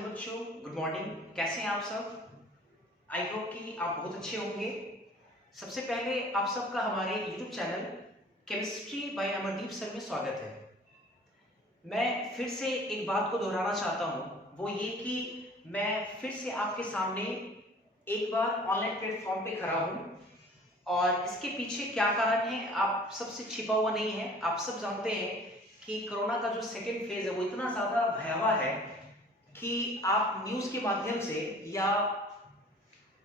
Hello बच्चों, good morning. कैसे हैं आप सब? आई होप कि आप बहुत अच्छे होंगे। सबसे पहले आप सबका हमारे YouTube channel chemistry bye Amardeep sir में स्वागत है। मैं फिर से एक बात को दोहराना चाहता हूँ, वो ये कि मैं फिर से आपके सामने एक बार ऑनलाइन प्लेटफॉर्म पे खड़ा हूँ और इसके पीछे क्या कारण है आप सबसे छिपा हुआ नहीं है। आप सब जानते हैं कि कोरोना का जो सेकेंड फेज है वो इतना ज़्यादा भयावह है कि आप न्यूज़ के माध्यम से या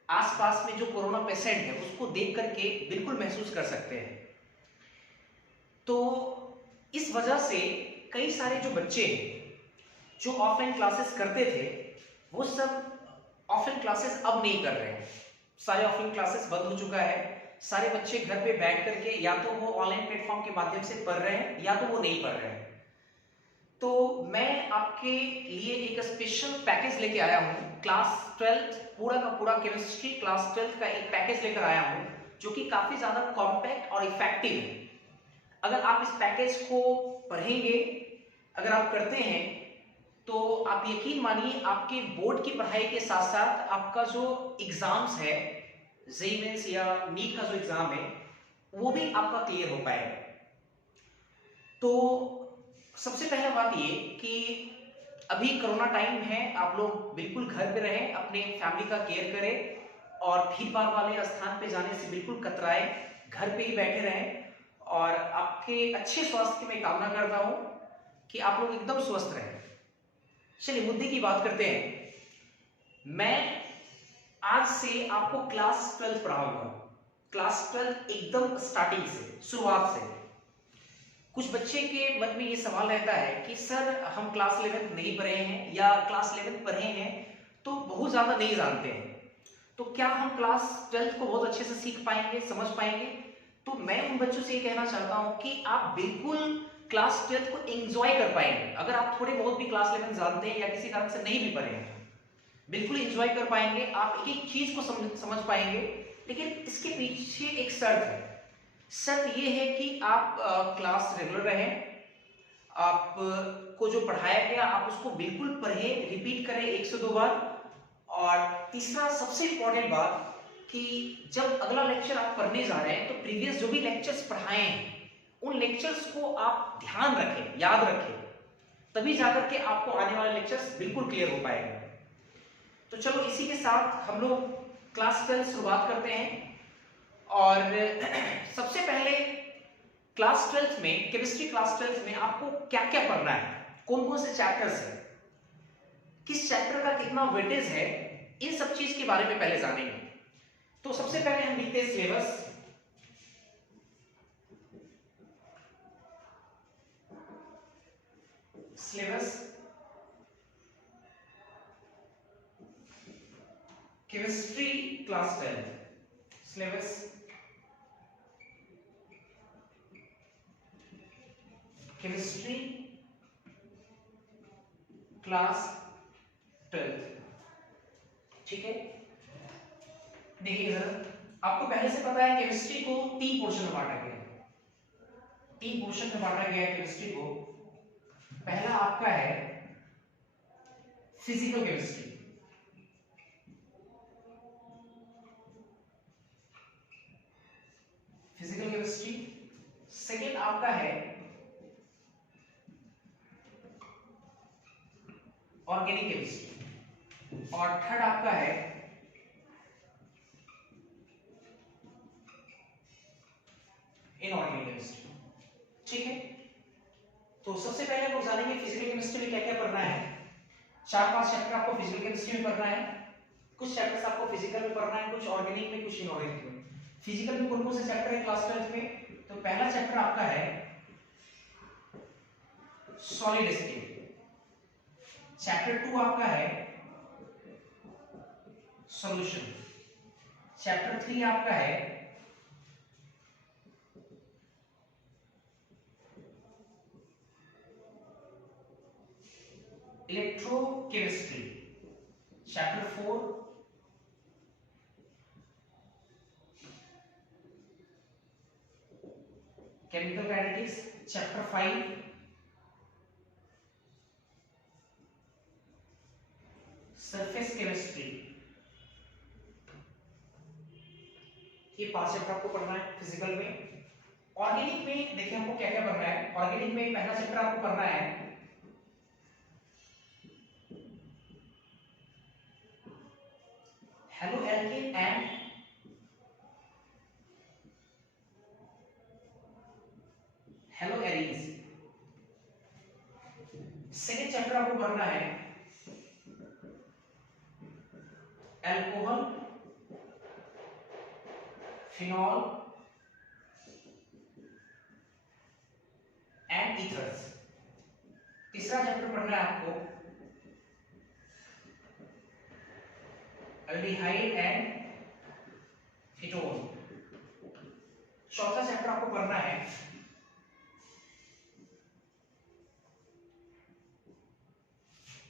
आसपास में जो कोरोना पेशेंट है उसको देख करके बिल्कुल महसूस कर सकते हैं। तो इस वजह से कई सारे जो बच्चे हैं जो ऑफलाइन क्लासेस करते थे वो सब ऑफलाइन क्लासेस अब नहीं कर रहे हैं। सारे ऑफलाइन क्लासेस बंद हो चुका है। सारे बच्चे घर पे बैठ करके या तो वो ऑनलाइन प्लेटफॉर्म के माध्यम से पढ़ रहे हैं या तो वो नहीं पढ़ रहे हैं। तो मैं आपके लिए एक स्पेशल पैकेज लेके आया हूँ। क्लास 12 पूरा का पूरा केमिस्ट्री क्लास 12 का एक पैकेज लेकर आया हूँ जो कि काफी ज्यादा कॉम्पैक्ट और इफेक्टिव है। अगर आप इस पैकेज को पढ़ेंगे, अगर आप करते हैं तो आप यकीन मानिए आपके बोर्ड की पढ़ाई के साथ साथ आपका जो एग्जाम्स है, जेईई मेंस या नीट का जो एग्जाम है वो भी आपका क्लियर हो पाएगा। तो सबसे पहला बात ये कि अभी कोरोना टाइम है, आप लोग बिल्कुल घर पे रहें, अपने फैमिली का केयर करें और भीड़ भाड़ वाले स्थान पे जाने से बिल्कुल कतराएं, घर पे ही बैठे रहें और आपके अच्छे स्वास्थ्य की मैं कामना करता हूं कि आप लोग एकदम स्वस्थ रहें। चलिए मुद्दे की बात करते हैं। मैं आज से आपको क्लास 12 पढ़ाऊंगा। क्लास 12 एकदम स्टार्टिंग से, शुरुआत से। कुछ बच्चे के मन में ये सवाल रहता है कि सर हम क्लास 11 नहीं पढ़े हैं या क्लास 11 पढ़े हैं तो बहुत ज़्यादा नहीं जानते हैं, तो क्या हम क्लास 12 को बहुत अच्छे से सीख पाएंगे, समझ पाएंगे? तो मैं उन बच्चों से ये कहना चाहता हूँ कि आप बिल्कुल क्लास 12 को एंजॉय कर पाएंगे। अगर आप थोड़े बहुत भी क्लास 11 जानते हैं या किसी कारण से नहीं भी पढ़े हैं, बिल्कुल एंजॉय कर पाएंगे, आप एक एक चीज को समझ पाएंगे। लेकिन इसके पीछे एक शर्त है। शर्त ये है कि आप क्लास रेगुलर रहें, आप को जो पढ़ाया गया आप उसको बिल्कुल पढ़ें, रिपीट करें 1 से 2 बार। और तीसरा सबसे इंपॉर्टेंट बात कि जब अगला लेक्चर आप पढ़ने जा रहे हैं तो प्रीवियस जो भी लेक्चर्स पढ़ाए हैं उन लेक्चर्स को आप ध्यान रखें, याद रखें, तभी जाकर के आपको आने वाले लेक्चर्स बिल्कुल क्लियर हो पाएंगे। तो चलो इसी के साथ हम लोग क्लास 12 शुरुआत करते हैं। और सबसे पहले क्लास 12 में, केमिस्ट्री क्लास 12 में आपको क्या क्या पढ़ना है, कौन कौन से चैप्टर्स हैं, किस चैप्टर का कितना वेटेज है, इन सब चीज के बारे में पहले जानेंगे। तो सबसे पहले हम लिखते हैं syllabus. Chemistry class 12 syllabus chemistry class 12। ठीक है, देखिए जरा, आपको पहले से पता है केमिस्ट्री को 3 पोर्शन में बांटा गया है। 3 पोर्शन में बांटा गया है केमिस्ट्री को। पहला आपका है physical chemistry, physical chemistry. Second आपका है ऑर्गेनिक केमिस्ट्री और थर्ड आपका है इनऑर्गेनिक केमिस्ट्री। ठीक है, तो सबसे पहले हम जानेंगे फिजिकल केमिस्ट्री में क्या क्या पढ़ना है। 4-5 चैप्टर आपको फिजिकल केमिस्ट्री में पढ़ना है। कुछ चैप्टर्स आपको फिजिकल में पढ़ना है, कुछ ऑर्गेनिक में, कुछ इनऑर्गेनिक में। फिजिकल में कौन कौन से चैप्टर है क्लास 12 में? तो पहला चैप्टर आपका है सॉलिड स्टेट। चैप्टर 2 आपका है सॉल्यूशन। चैप्टर 3 आपका है electrochemistry. Chapter 4 chemical kinetics. Chapter 5 ये 5 चैप्टर आपको पढ़ना है फिजिकल में। ऑर्गेनिक में देखिए हमको क्या क्या पढ़ना है। ऑर्गेनिक में पहला चैप्टर आपको पढ़ना है haloalkane and haloarenes. Second chapter आपको पढ़ना है एल्कोहल, फिनॉल एंड ईथर्स। तीसरा चैप्टर पढ़ना है आपको एल्डिहाइड एंड कीटोन। चौथा चैप्टर आपको पढ़ना है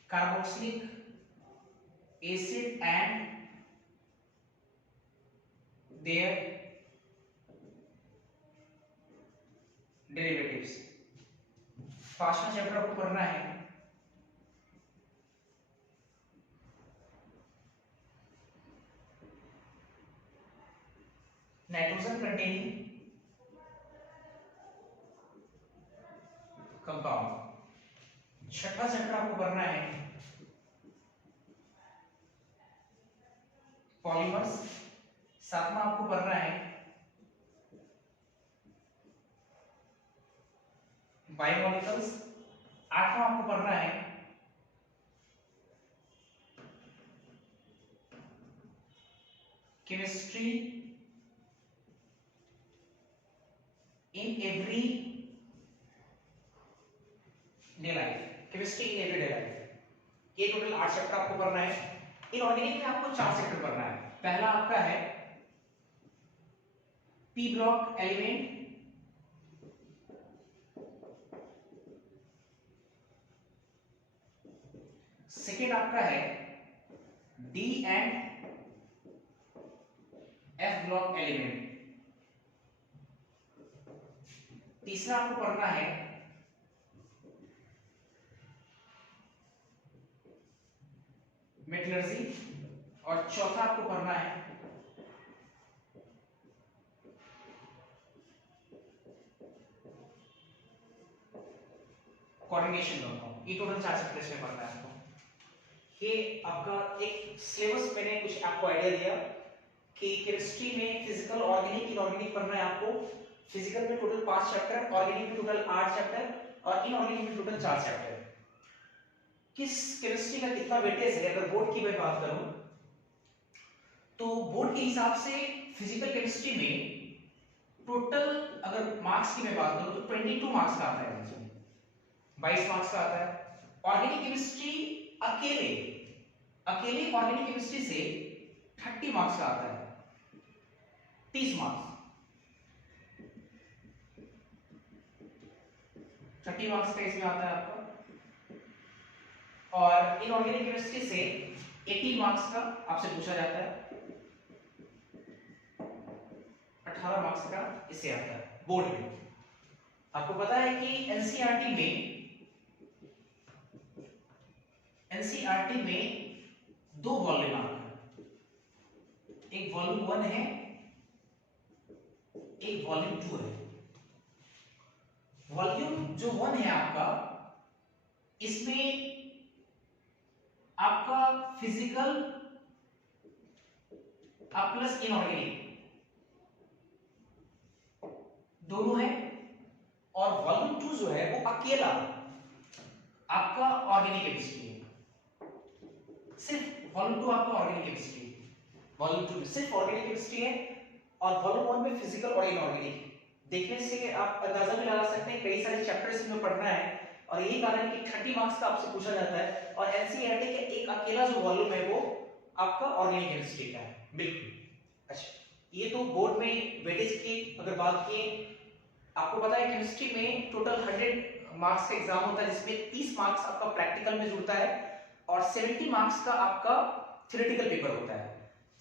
carboxylic acid and their derivatives. पांचवा चैप्टर आपको पढ़ना है नाइट्रोजन कंटेनिंग कंपाउंड। छठा चैप्टर आपको पढ़ना है पॉलीमर्स। सातवां आपको पढ़ना है बायोमॉलिक्यूल्स। आठवां आपको पढ़ना है chemistry in every day life. Chemistry in every day life. ये टोटल 8 चैप्टर आपको पढ़ना है। इनऑर्गेनिक में आपको 4 चैप्टर पढ़ना है। पहला आपका है पी ब्लॉक एलिमेंट, सेकेंड आपका है D and F block element. तीसरा आपको पढ़ना है मेटलर्जी और चौथा आपको पढ़ना है कोऑर्डिनेशन कंपाउंड। ये टोटल 4 चैप्टर इसमें पढ़ना है आपको। ये आपका एक सिलेबस मैंने कुछ आपको आइडिया दिया कि केमिस्ट्री में फिजिकल, ऑर्गेनिक, इनऑर्गेनिक पढ़ना है आपको। फिजिकल में टोटल 5 चैप्टर, ऑर्गेनिक में टोटल 8 चैप्टर और इनऑर्गेनिक में टोटल 4 चैप्टर। किस केमिस्ट्री का कितना वेटेज है अगर बोर्ड की मैं बात करूं तो बोर्ड के हिसाब से फिजिकल केमिस्ट्री में टोटल अगर मार्क्स की मैं बात करूं तो 22 मार्क्स का आता है, 22 मार्क्स का आता है। ऑर्गेनिक केमिस्ट्री अकेले अकेले ऑर्गेनिक केमिस्ट्री से 30 मार्क्स का आता है, 30 मार्क्स, 30 मार्क्स का इसमें आता है आपका। और इनऑर्गेनिक केमिस्ट्री से 18 मार्क्स का आपसे पूछा जाता है, 18 मार्क्स का इसे आता है बोर्ड में। आपको पता है कि एनसीईआरटी में 2 वॉल्यूम आता है, एक वॉल्यूम 1 है, एक वॉल्यूम 2 है। वॉल्यूम जो 1 है आपका, इसमें आपका फिजिकल प्लस इनऑर्गेनिक दोनों है। और वॉल्यूम 2 जो है वो अकेला आपका ऑर्गेनिक केमिस्ट्री है। सिर्फ वॉल्यूम 2 आपका ऑर्गेनिक केमिस्ट्री है, वॉल्यूम 2 में सिर्फ ऑर्गेनिक केमिस्ट्री है और वॉल्यूम 1 में फिजिकल और इनऑर्गेनिक। देखने से आप अंदाजा भी लगा सकते हैं कई सारे चैप्टर्स इसमें पढ़ना है और यही कारण है कि 30 मार्क्स का आपसे पूछा जाता है। और एनसीईआरटी के एक अकेला जो वॉल्यूम है वो आपका ऑर्गेनिक केमिस्ट्री का है। बिल्कुल। अच्छा, ये तो बोर्ड में वेटेज की अगर बात की, आपको पता है केमिस्ट्री में टोटल 100 मार्क्स का एग्जाम होता है जिसमें 30 मार्क्स आपका प्रैक्टिकल में जुड़ता है और 70 मार्क्स का आपका थ्योरेटिकल पेपर होता है।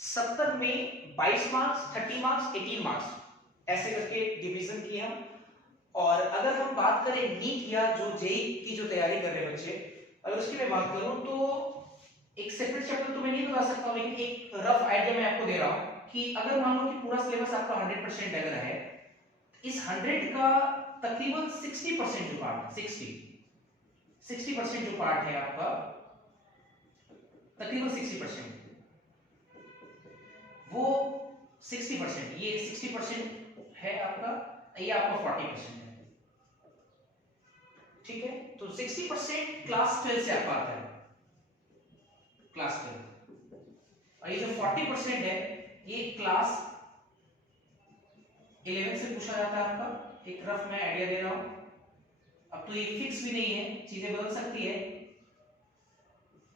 70 में 22 मार्क्स, 30 मार्क्स, 18 मार्क्स ऐसे करके डिवीजन किए हम। और अगर हम बात करें नीट या जो जेईई की जो तैयारी कर रहे बच्चे, अगर उसकी मैं बात करूं तो एक सेपरेट चैप्टर तो मैं नहीं बता सकता, लेकिन एक रफ आइडिया मैं आपको दे रहा हूं कि अगर मान लो कि पूरा सिलेबस आपका 100% अगर है, इस 100 का तकरीबन 60% जो पार्ट 60% जो पार्ट है आपका, तकरीबन 60%, वो 60%, ये 60% है आपका, ये आपका 40% है। ठीक है, तो 60% क्लास 12 से आपका आता है, क्लास 12, और ये जो 40% है ये क्लास 11 से पूछा जाता है आपका। एक रफ मैं आइडिया दे रहा हूं, अब तो ये फिक्स भी नहीं है, चीजें बदल सकती है।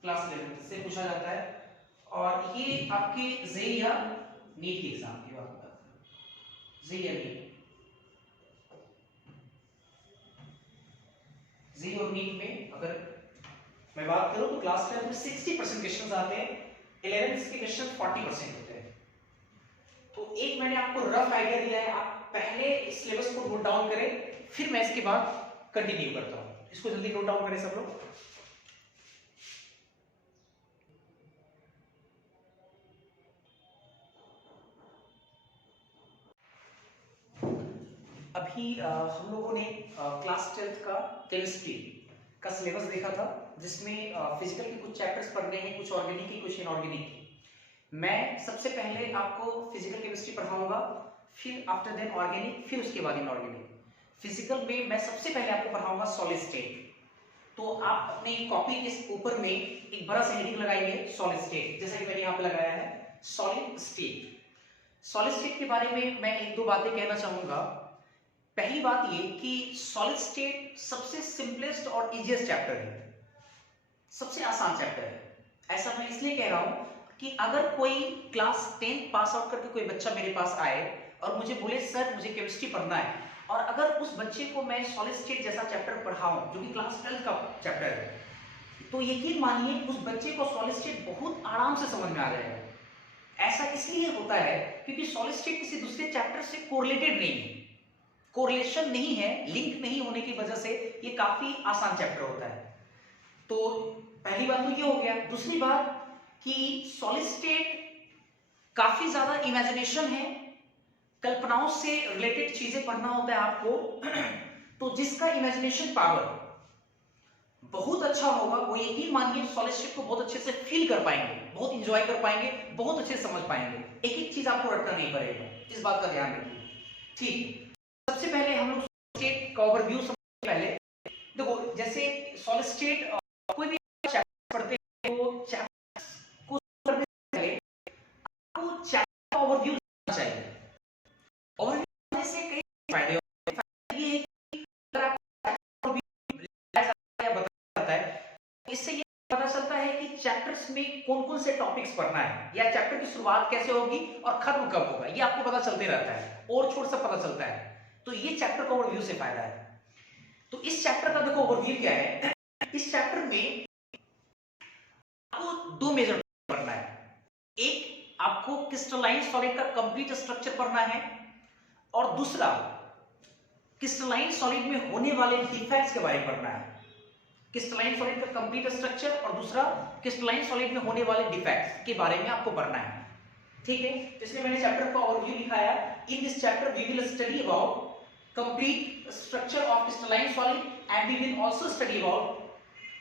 क्लास 11 से पूछा जाता है, और ये आपके जेई या नीट के एग्जाम की बात करते हैं, जेई या नीट, जेई और नीट में अगर मैं बात करूं तो क्लास 12 में 60% क्वेश्चंस आते हैं, 11th के क्वेश्चन 40% होते हैं। तो एक मैंने आपको रफ आइडिया दिया है, आप पहले इस सिलेबस को नोट डाउन करें, फिर मैं इसके बाद कंटिन्यू करता हूं। इसको जल्दी नोट डाउन करें सब लोग। अभी हम लोगों ने क्लास 12 का केमिस्ट्री का सिलेबस देखा था, जिसमें फिजिकल के कुछ चैप्टर्स पढ़ने हैं, कुछ ऑर्गेनिक की, कुछ इनऑर्गेनिक की। मैं सबसे पहले आपको फिजिकल केमिस्ट्री पढ़ाऊंगा, फिर आफ्टर देन ऑर्गेनिक, फिर उसके बाद इनऑर्गेनिक। फिजिकल में मैं सबसे पहले आपको पढ़ाऊंगा सॉलिड स्टेट। तो आप अपनी कॉपी के ऊपर में एक बड़ा सा हेडिंग लगाएंगे सॉलिड स्टेट, जैसा कि मैंने यहाँ पे लगाया है सॉलिड स्टेट। सॉलिड स्टेट के बारे में मैं एक दो बातें कहना चाहूंगा। पहली बात ये कि सॉलिड स्टेट सबसे सिंपलेस्ट और इजीएस्ट चैप्टर है, सबसे आसान चैप्टर है। ऐसा मैं इसलिए कह रहा हूं कि अगर कोई क्लास 10 पास आउट करके कोई बच्चा मेरे पास आए और मुझे बोले सर मुझे केमिस्ट्री पढ़ना है, और अगर उस बच्चे को मैं सॉलिड स्टेट जैसा चैप्टर पढ़ाऊं जो कि क्लास 12 का चैप्टर है, तो यकीन मानिए उस बच्चे को सॉलिड स्टेट बहुत आराम से समझ में आ जाएगा। ऐसा इसलिए होता है क्योंकि सॉलिड स्टेट किसी दूसरे चैप्टर से कोरिलेटेड नहीं है, कोरिलेशन नहीं है, लिंक नहीं होने की वजह से ये काफी आसान चैप्टर होता है। तो पहली बात तो ये हो गया। दूसरी बात कि सॉलिड स्टेट काफी ज्यादा इमेजिनेशन है, कल्पनाओं से रिलेटेड चीजें पढ़ना होता है आपको। तो जिसका इमेजिनेशन पावर बहुत अच्छा होगा वो यकीन मानिए सॉलिड स्टेट को बहुत अच्छे से फील कर पाएंगे, बहुत इंजॉय कर पाएंगे, बहुत अच्छे से समझ पाएंगे। एक एक चीज आपको रटना नहीं पड़ेगा, इस बात का ध्यान रखिए। ठीक, सबसे पहले हम लोग स्टेट का ओवरव्यू समझने पहले देखो, जैसे सॉलिड स्टेट कोई भी चैप्टर पढ़ते हैं तो चैप्टर को पढ़ने से पहले आपको चैप्टर का ओवरव्यू लेना चाहिए। ओवरव्यू लेने से कई फायदे होते हैं। फायदा ये है कि अगर आप चैप्टर ओवरव्यू बताता है, इससे ये पता चलता है कि चैप्टर्स में कौन-कौन से टॉपिक्स पढ़ना है, या चैप्टर की शुरुआत कैसे होगी और खत्म कब होगा, ये आपको पता चलते रहता है, और छोड़ सब पता चलता है। तो ये चैप्टर का ओवरव्यू से फायदा है। तो इस चैप्टर का देखो ओवरव्यू क्या है। इस चैप्टर में आपको दो मेजर पढ़ना है। एक आपको क्रिस्टलाइन सॉलिड का कंप्लीट स्ट्रक्चर पढ़ना है, और दूसरा क्रिस्टलाइन सॉलिड में होने वाले डिफेक्ट्स के बारे में पढ़ना है। क्रिस्टलाइन सॉलिड का कंप्लीट स्ट्रक्चर और दूसरा क्रिस्टलाइन सॉलिड में होने वाले डिफेक्ट्स के बारे में आपको पढ़ना है। ठीक है, इसलिए मैंने चैप्टर का ओवरव्यू लिखा है। In this chapter we will study about complete structure of crystalline solid and we will also study about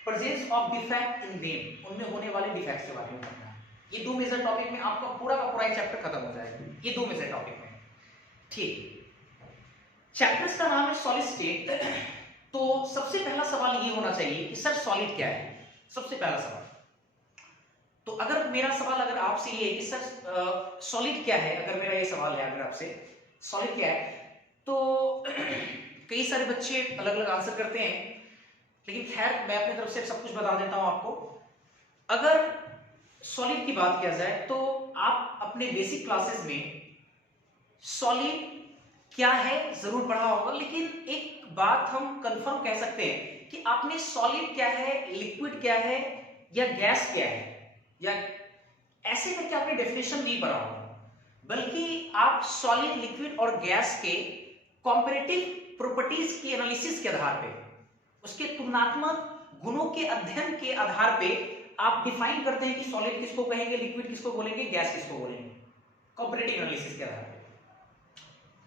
presence of defect in them, उनमें होने वाले डिफेक्ट्स के बारे में पढ़ना है। ये दो मेजर टॉपिक में आपका पूरा का पूरा चैप्टर खत्म हो जाएगा, ये दो मेजर टॉपिक में। ठीक, चैप्टर्स का नाम है सॉलिड स्टेट। तो सबसे पहला सवाल ये होना चाहिए कि सर सॉलिड क्या है, सबसे पहला सवाल। तो अगर मेरा सवाल अगर आपसे ये है कि सर सॉलिड क्या है, अगर मेरा ये सवाल है अगर आपसे सॉलिड क्या है, तो कई सारे बच्चे अलग अलग आंसर करते हैं, लेकिन खैर मैं अपनी तरफ से सब कुछ बता देता हूं आपको। अगर सॉलिड की बात किया जाए तो आप अपने बेसिक क्लासेस में सॉलिड क्या है जरूर पढ़ा होगा, लेकिन एक बात हम कंफर्म कह सकते हैं कि आपने सॉलिड क्या है, लिक्विड क्या है या गैस क्या है, या ऐसे करके आपने डेफिनेशन नहीं पढ़ा होगा, बल्कि आप सॉलिड, लिक्विड और गैस के कॉम्पैरेटिव प्रॉपर्टीज की एनालिसिस के आधार पे, उसके तुलनात्मक गुणों के अध्ययन के आधार पे आप डिफाइन करते हैं कि सॉलिड किसको कहेंगे, लिक्विड किसको बोलेंगे, गैस किसको बोलेंगे। कंपैरेटिव एनालिसिस के आधार पे।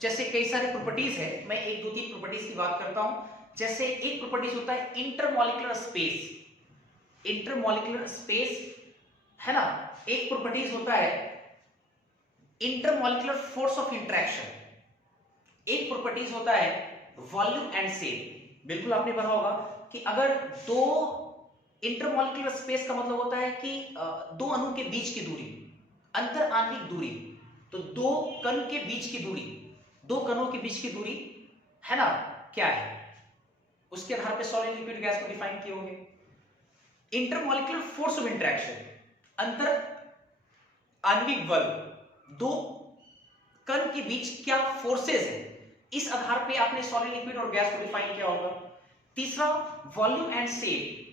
जैसे कई सारे प्रॉपर्टीज है, मैं एक दो तीन प्रॉपर्टीज की बात करता हूं। जैसे एक प्रॉपर्टीज होता है इंटरमॉलिक्यूलर स्पेस। इंटरमॉलिक्यूलर स्पेस है ना। एक प्रॉपर्टीज होता है इंटरमॉलिक्यूलर फोर्स ऑफ इंटरेक्शन। एक प्रॉपर्टीज होता है वॉल्यूम एंड शेप। बिल्कुल आपने पढ़ा होगा कि अगर दो इंटरमॉलिक्यूलर स्पेस का मतलब होता है कि दो अणु के बीच की दूरी, अंतर आणविक दूरी। तो दो कण के बीच की दूरी, दो कणों के बीच की दूरी है ना, क्या है, उसके आधार पे सॉलिड लिक्विड गैस को डिफाइन किए होंगे। इंटरमॉलिक्यूलर फोर्स ऑफ इंटरेक्शन, अंतर आणविक बल, दो कण के बीच क्या फोर्सेस है, इस आधार पे आपने सॉलिड लिक्विड और गैस को डिफाइन किया होगा। तीसरा volume and shape.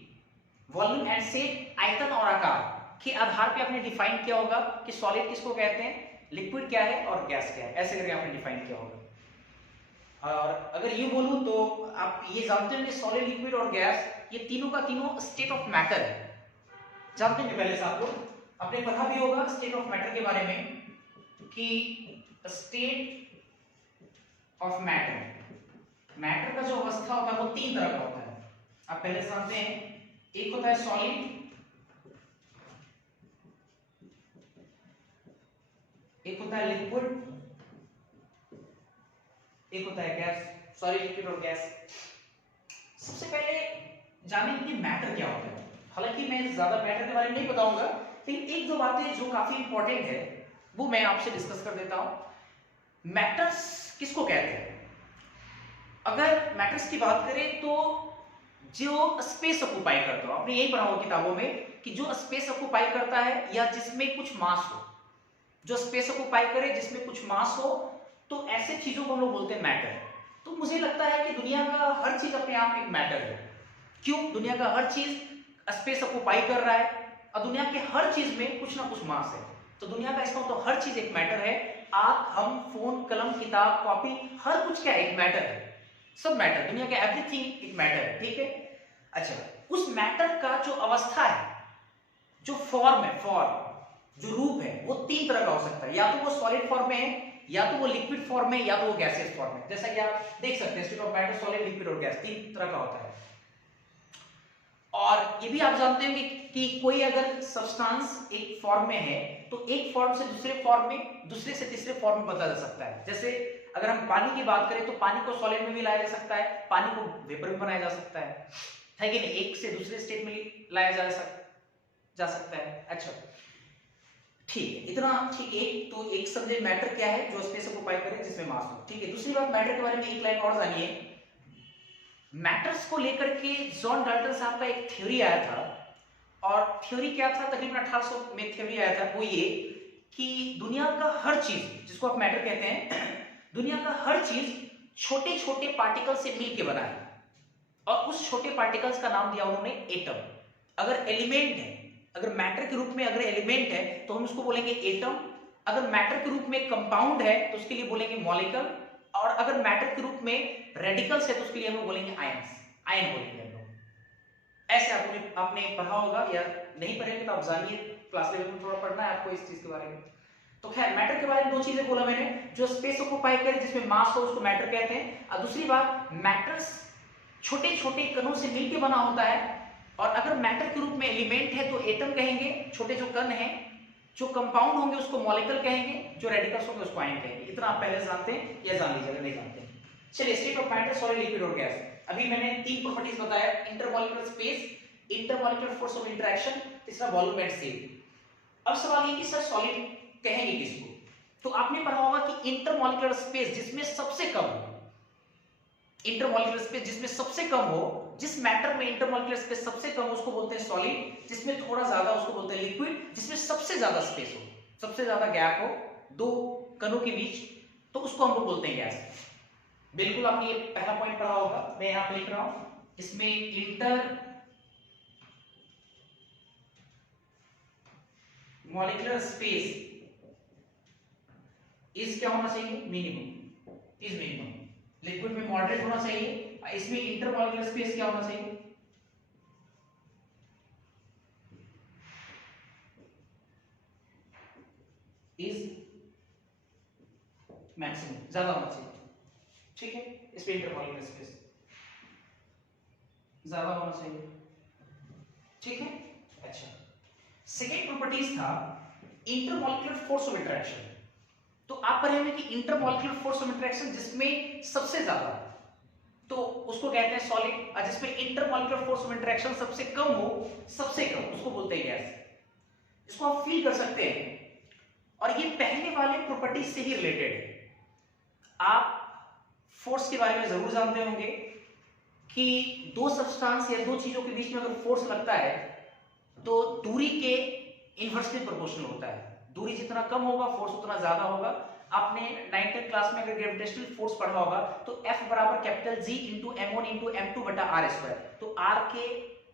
Volume and shape आयतन और आकार के आधार पे आपने डिफाइन किया होगा कि सॉलिड किसको कहते हैं, लिक्विड क्या है और गैस क्या है, ऐसे करके आपने डिफाइन किया होगा। और अगर ये बोलूं तो आप ये जानते हैं कि सॉलिड लिक्विड और गैस ये तीनों का तीनों स्टेट ऑफ मैटर है। जानते हैं पहले से आप लोग, आपने पढ़ा भी होगा स्टेट ऑफ मैटर के बारे में कि स्टेट ऑफ मैटर, मैटर का जो अवस्था होता है वो तीन तरह का होता है। आप पहले से जानते हैं, एक होता है सॉलिड, एक होता है लिक्विड, एक होता है गैस। सॉलिड लिक्विड और गैस। सबसे पहले जानेंगे कि मैटर क्या होता है। हालांकि मैं ज्यादा मैटर के बारे में नहीं बताऊंगा, लेकिन एक दो बातें जो काफी इंपॉर्टेंट है वो मैं आपसे डिस्कस कर देता हूं। मैटर्स किसको कहते हैं? अगर मैटर्स की बात करें तो जो स्पेस ऑक्युपाई करता हो, आपने यही पढ़ा होगा किताबों में कि जो स्पेस ऑक्युपाई करता है या जिसमें कुछ मास हो, जो स्पेस ऑक्युपाई करे जिसमें कुछ मास हो, तो ऐसे चीजों को हम लोग बोलते हैं मैटर। तो मुझे लगता है कि दुनिया का हर चीज अपने आप एक मैटर है। क्यों? दुनिया का हर चीज स्पेस ऑक्युपाई कर रहा है और दुनिया के हर चीज में कुछ ना कुछ मास है, तो दुनिया का इसका मतलब हर चीज एक मैटर है। आप, हम, फोन, कलम, किताब, कॉपी, हर कुछ क्या एक मैटर है। सब मैटर, दुनिया का एवरीथिंग एक मैटर है। ठीक है, अच्छा, उस मैटर का जो अवस्था है, जो फॉर्म है, फॉर्म जो रूप है, वो तीन तरह का हो सकता है। या तो वो सॉलिड फॉर्म में है, या तो वो लिक्विड फॉर्म में, या तो वो गैसियस फॉर्म में। जैसा कि आप देख सकते हैं state of matter solid, liquid और गैस तीन तरह का होता है। और ये भी आप जानते होंगे कि कोई अगर सब्सटेंस एक फॉर्म में है तो एक फॉर्म से दूसरे फॉर्म में, दूसरे से तीसरे फॉर्म में बदला जा सकता है। जैसे अगर हम पानी की बात करें तो पानी को सॉलिड में भी लाया जा सकता है, पानी को वेपर में बनाया जा सकता है कि नहीं, एक से दूसरे स्टेट में लाया जा सकता है। अच्छा, ठीक है, इतना ठीक है। तो एक समझे मैटर क्या है, जो स्पेस ऑक्युपाई करे जिसमें मास हो। ठीक है, दूसरी बात मैटर के बारे में एक लाइन और जानिए। मैटर्स को लेकर के जॉन डाल्टन साहब का एक थ्योरी आया था, और थ्योरी क्या था, तकरीबन 1800 में थ्योरी आया था। वो ये कि दुनिया का हर चीज, जिसको आप मैटर कहते हैं, दुनिया का हर चीज छोटे छोटे पार्टिकल से मिलकर बना है, और उस छोटे पार्टिकल्स का नाम दिया उन्होंने एटम। अगर एलिमेंट है, अगर मैटर के रूप में अगर एलिमेंट है तो हम उसको बोलेंगे एटम। अगर मैटर के रूप में कंपाउंड है तो उसके लिए बोलेंगे मॉलिक्यूल, और अगर मैटर के रूप में रेडिकल्स है तो उसके लिए हम बोलेंगे आयंस, आयन बोलेंगे हम लोग। ऐसे आपने पढ़ा होगा, या नहीं पढ़ेंगे तो आप जानिए, क्लास लेवल में थोड़ा पढ़ना है आपको इस चीज के बारे में। तो खैर, मैटर के बारे में दो चीजें बोला मैंने, जो स्पेस ऑक्युपाई करे जिसमें मास हो उसको मैटर कहते हैं, और दूसरी बात मैटर्स छोटे छोटे कणों से मिलकर बना होता है। और अगर मैटर के रूप में एलिमेंट है तो एटम कहेंगे, छोटे जो कण हैं, जो कंपाउंड होंगे उसको मॉलिक्यूल कहेंगे, जो रेडिकल्स होंगे उसको आयन कहेंगे। इतना आप पहले जानते हैं या जान लीजिए अगर नहीं जानते हैं। चलिए, state of matter, solid, liquid और गैस। अभी मैंने तीन प्रॉपर्टीज बताया, intermolecular space, intermolecular force of interaction, तीसरा वॉल्यूम एंड शेप। अब सवाल ये कि सर सॉलिड कहेंगे किसको? तो आपने पढ़ा होगा कि इंटरमॉलिक्यूलर स्पेस जिसमें सबसे कम हो, इंटरमॉलिक्यूलर स्पेस जिसमें सबसे कम हो, जिस मैटर में इंटरमॉलिक्यूलर स्पेस सबसे कम हो उसको बोलते हैं सॉलिड, जिसमें थोड़ा ज्यादा उसको बोलते हैं लिक्विड, जिसमें सबसे ज्यादा स्पेस हो, सबसे ज्यादा गैप हो दो कणों के बीच, तो उसको हम लोग बोलते हैं गैस। बिल्कुल आपने ये पहला पॉइंट पढ़ा होगा, मैं यहां पे लिख रहा हूं, इसमें इंटर मॉलिक्यूलर स्पेस इज क्या होना चाहिए, मिनिमम, इज मिनिमम। लिक्विड में मॉडरेट होना चाहिए, इसमें इंटरमॉलिक्यूलर स्पेस क्या होना चाहिए, इज मैक्सिमम ज्यादा होना चाहिए, ठीक है, इसमें इंटरमॉलिक्यूलर स्पेस ज्यादा होना चाहिए, ठीक है। अच्छा, सेकेंड प्रॉपर्टीज था इंटरमॉलिक्यूलर फोर्स ऑफ इंटरेक्शन। तो आप पढ़ेंगे कि इंटरमॉलिक्यूलर फोर्स ऑफ इंटरेक्शन जिसमें सबसे ज्यादा तो उसको कहते हैं सॉलिड, और जिसमें इंटरमॉलिक्यूलर फोर्स ऑफ इंटरेक्शन सबसे कम हो, सबसे कम, उसको बोलते हैं गैस। इसको आप फील कर सकते हैं, और ये पहले वाले प्रॉपर्टी से ही रिलेटेड है। आप फोर्स के बारे में जरूर जानते होंगे कि दो सब्सटेंस या दो चीजों के बीच में अगर फोर्स लगता है तो दूरी के इनवर्सली प्रोपोर्शनल होता है। दूरी जितना कम होगा फोर्स उतना ज्यादा होगा। आपने 9th क्लास में अगर ग्रेविटेशनल फोर्स पढ़ा होगा तो F बराबर capital G into M1 into M2 बटा R स्क्वायर। तो R के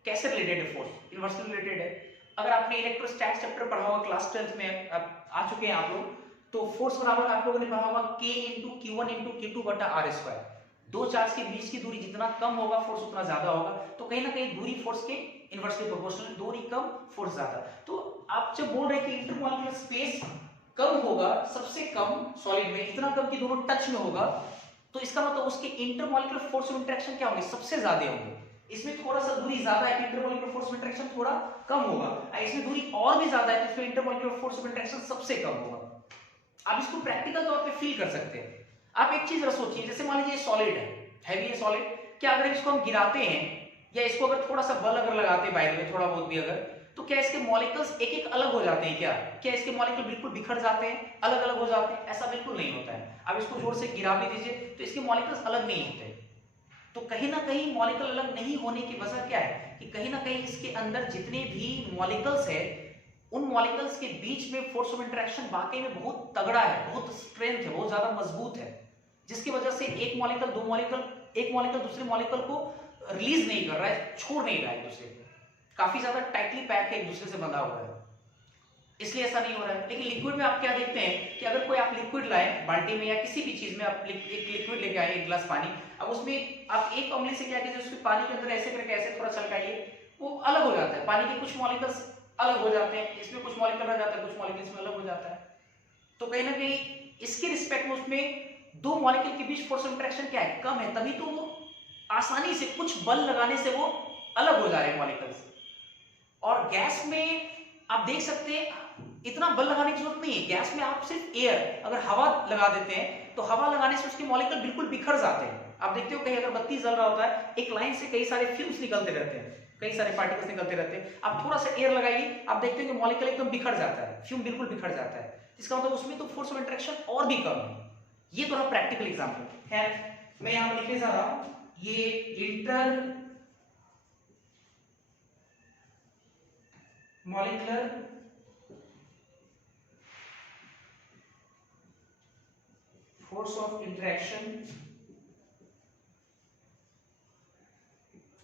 कैसे रिलेटेड है फोर्स? इनवर्सली रिलेटेड है। अगर आपने इलेक्ट्रोस्टैटिक्स चैप्टर पढ़ा होगा क्लास 12th में, आ चुके हैं आप लोग, तो फोर्स बराबर आप लोगों ने पढ़ा होगा K into Q1 into Q2 बटा R स्क्वायर। दो चार्ज के बीच की दूरी जितना कम होगा फोर्स उतना ज्यादा होगा। तो कहीं ना कहीं दूरी फोर्स के इनवर्सली प्रोपोर्शनल, दूरी कम फोर्स ज्यादा। तो आप जब बोल रहे हैं कि इंटरमॉलिक्यूलर स्पेस कम होगा, सबसे कम सॉलिड में, इतना कम कि दोनों टच में होगा, तो इसका मतलब उसके इंटरमॉलिक्यूलर फोर्स ऑफ इंटरेक्शन क्या होंगे? सबसे ज्यादा होंगे। इसमें थोड़ा सा दूरी ज्यादा है तो इंटरमॉलिक्यूलर फोर्स ऑफ इंटरेक्शन थोड़ा कम होगा। इसमें दूरी और भी ज्यादा है तो इसमें इंटरमॉलिक्यूलर फोर्स ऑफ इंटरेक्शन सबसे कम होगा। आप इसको प्रैक्टिकल तौर पे फील कर सकते हैं। आप एक चीज सोचिए, जैसे मान लीजिए सॉलिड है ये सॉलिड, क्या अगर इसको हम गिराते हैं या इसको अगर थोड़ा सा बल अगर लगाते हैं बाहर में थोड़ा बहुत भी अगर, तो क्या इसके मॉलिक्यूल्स एक एक अलग हो जाते हैं? क्या इसके मॉलिक्यूल बिल्कुल बिखर जाते हैं, अलग अलग हो जाते हैं? ऐसा बिल्कुल नहीं होता है। अब इसको जोर से गिरा भी दीजिए तो इसके मॉलिक्यूल्स अलग नहीं होते। तो कहीं ना कहीं मॉलिक्यूल अलग नहीं होने की वजह क्या है कि कहीं ना कहीं इसके अंदर जितने भी मॉलिक्यूल्स है उन मॉलिक्यूल्स के बीच में फोर्स ऑफ इंटरेक्शन वाकई में बहुत तगड़ा है, बहुत स्ट्रेंथ है, बहुत ज्यादा मजबूत है, जिसकी वजह से एक मॉलिक्यूल दूसरे मॉलिक्यूल को रिलीज नहीं कर रहा है, छोड़ नहीं रहा है एक दूसरे को, काफी ज्यादा टाइटली पैक है, एक दूसरे से बंधा हुआ है, इसलिए ऐसा नहीं हो रहा है। लेकिन लिक्विड में आप क्या देखते हैं कि अगर कोई आप लिक्विड लाए बाल्टी में या किसी भी चीज में, आप एक लिक्विड लेके आए, एक गिलास पानी, अब उसमें आप एक उंगली से क्या कीजिए, उसके पानी के अंदर ऐसे करके ऐसे थोड़ा छलकाइए, वो अलग हो जाता है, पानी के कुछ मॉलिक्यूल्स अलग हो जाते हैं, इसमें कुछ मॉलिक्यूल रह जाता है, कुछ मॉलिक्यूल्स में अलग हो जाता है। तो कहीं ना कहीं इसके रिस्पेक्ट में उसमें दो मॉलिक्यूल के बीच फोर्स ऑफ इंटरेक्शन क्या है? कम है, तभी तो वो आसानी से कुछ बल लगाने से वो अलग हो जा रहे हैं मॉलिक्यूल्स। और गैस में आप देख सकते हैं इतना बल लगाने की जरूरत नहीं है। गैस में आप सिर्फ एयर, अगर हवा लगा देते हैं तो हवा लगाने से उसके मॉलिक्यूल बिल्कुल बिखर जाते हैं। आप देखते हो कहीं अगर बत्ती जल रहा होता है, एक लाइन से कई सारे फ्यूम्स निकलते रहते हैं, कई सारे पार्टिकल्स निकलते रहते हैं, आप थोड़ा सा एयर लगाइए, आप देखते हो कि मॉलिक्यूल एकदम बिखर जाता है, फ्यूम बिल्कुल बिखर जाता है। इसका मतलब उसमें तो फोर्स ऑफ इंटरेक्शन और भी कम है। ये तो प्रैक्टिकल एग्जांपल है। मैं यहां पर लिखने जा रहा हूं, ये inter molecular force of interaction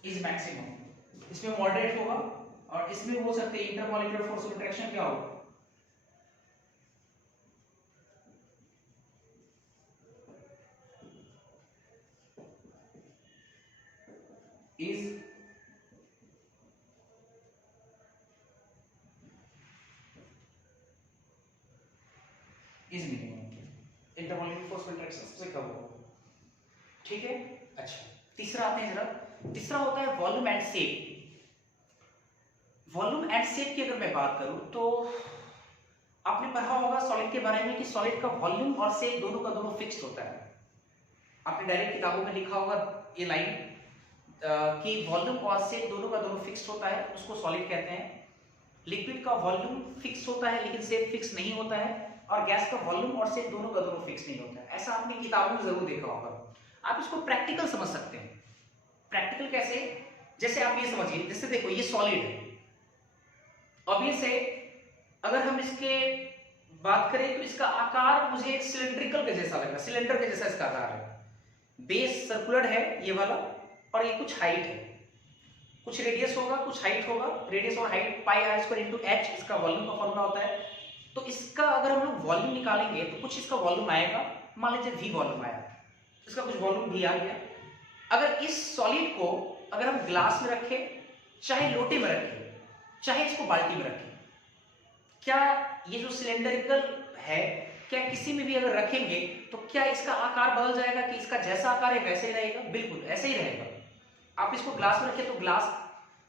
is maximum. इसमें मॉडरेट होगा और इसमें हो सकते हैं इंटरमॉलिक्यूलर फोर्स ऑफ इंटरेक्शन क्या होगा? Is minimum. Intermolecular force of interaction सबसे कम होगा, ठीक है। अच्छा, तीसरा आते हैं जरा। तीसरा होता है volume and shape. Volume and shape की अगर मैं बात करूं तो आपने पढ़ा होगा सॉलिड के बारे में कि सॉलिड का वॉल्यूम और शेप दोनों का दोनों फिक्स्ड होता है। आपने डायरेक्ट किताबों में लिखा होगा ये लाइन कि वॉल्यूम और शेप दोनों का दोनों फिक्स्ड होता है, उसको सॉलिड कहते हैं। लिक्विड का वॉल्यूम फिक्स होता है लेकिन शेप फिक्स नहीं होता है, और गैस का वॉल्यूम और शेप दोनों का दोनों फिक्स नहीं होता है। ऐसा आपने किताबों में जरूर देखा होगा। आप इसको प्रैक्टिकल समझ सकते हैं। प्रैक्टिकल कैसे? जैसे आप ये समझिए, जैसे देखो ये सॉलिड है, ऑब्वियस है अगर हम इसके बात करें तो इसका आकार मुझे सिलिंड्रिकल के जैसा लग रहा है, सिलेंडर के जैसा इसका आकार है। बेस सर्कुलर है ये वाला, और ये कुछ हाइट है, कुछ रेडियस होगा, कुछ हाइट होगा। रेडियस और height pi r square into h इसका वॉल्यूम का फॉर्मूला होता है। तो इसका अगर हम लोग वॉल्यूम निकालेंगे तो कुछ इसका वॉल्यूम आएगा, मान लीजिए v वॉल्यूम आया, इसका कुछ वॉल्यूम भी आ गया। अगर इस सॉलिड को अगर हम ग्लास में रखें, चाहे लोटे में रखें, चाहे इसको बाल्टी में रखें, क्या ये जो सिलेंडरिकल है, क्या किसी में भी अगर रखेंगे तो क्या इसका आकार बदल जाएगा कि इसका जैसा आकार है वैसे ही रहेगा? बिल्कुल ऐसे ही रहेगा। आप इसको ग्लास में रखें तो ग्लास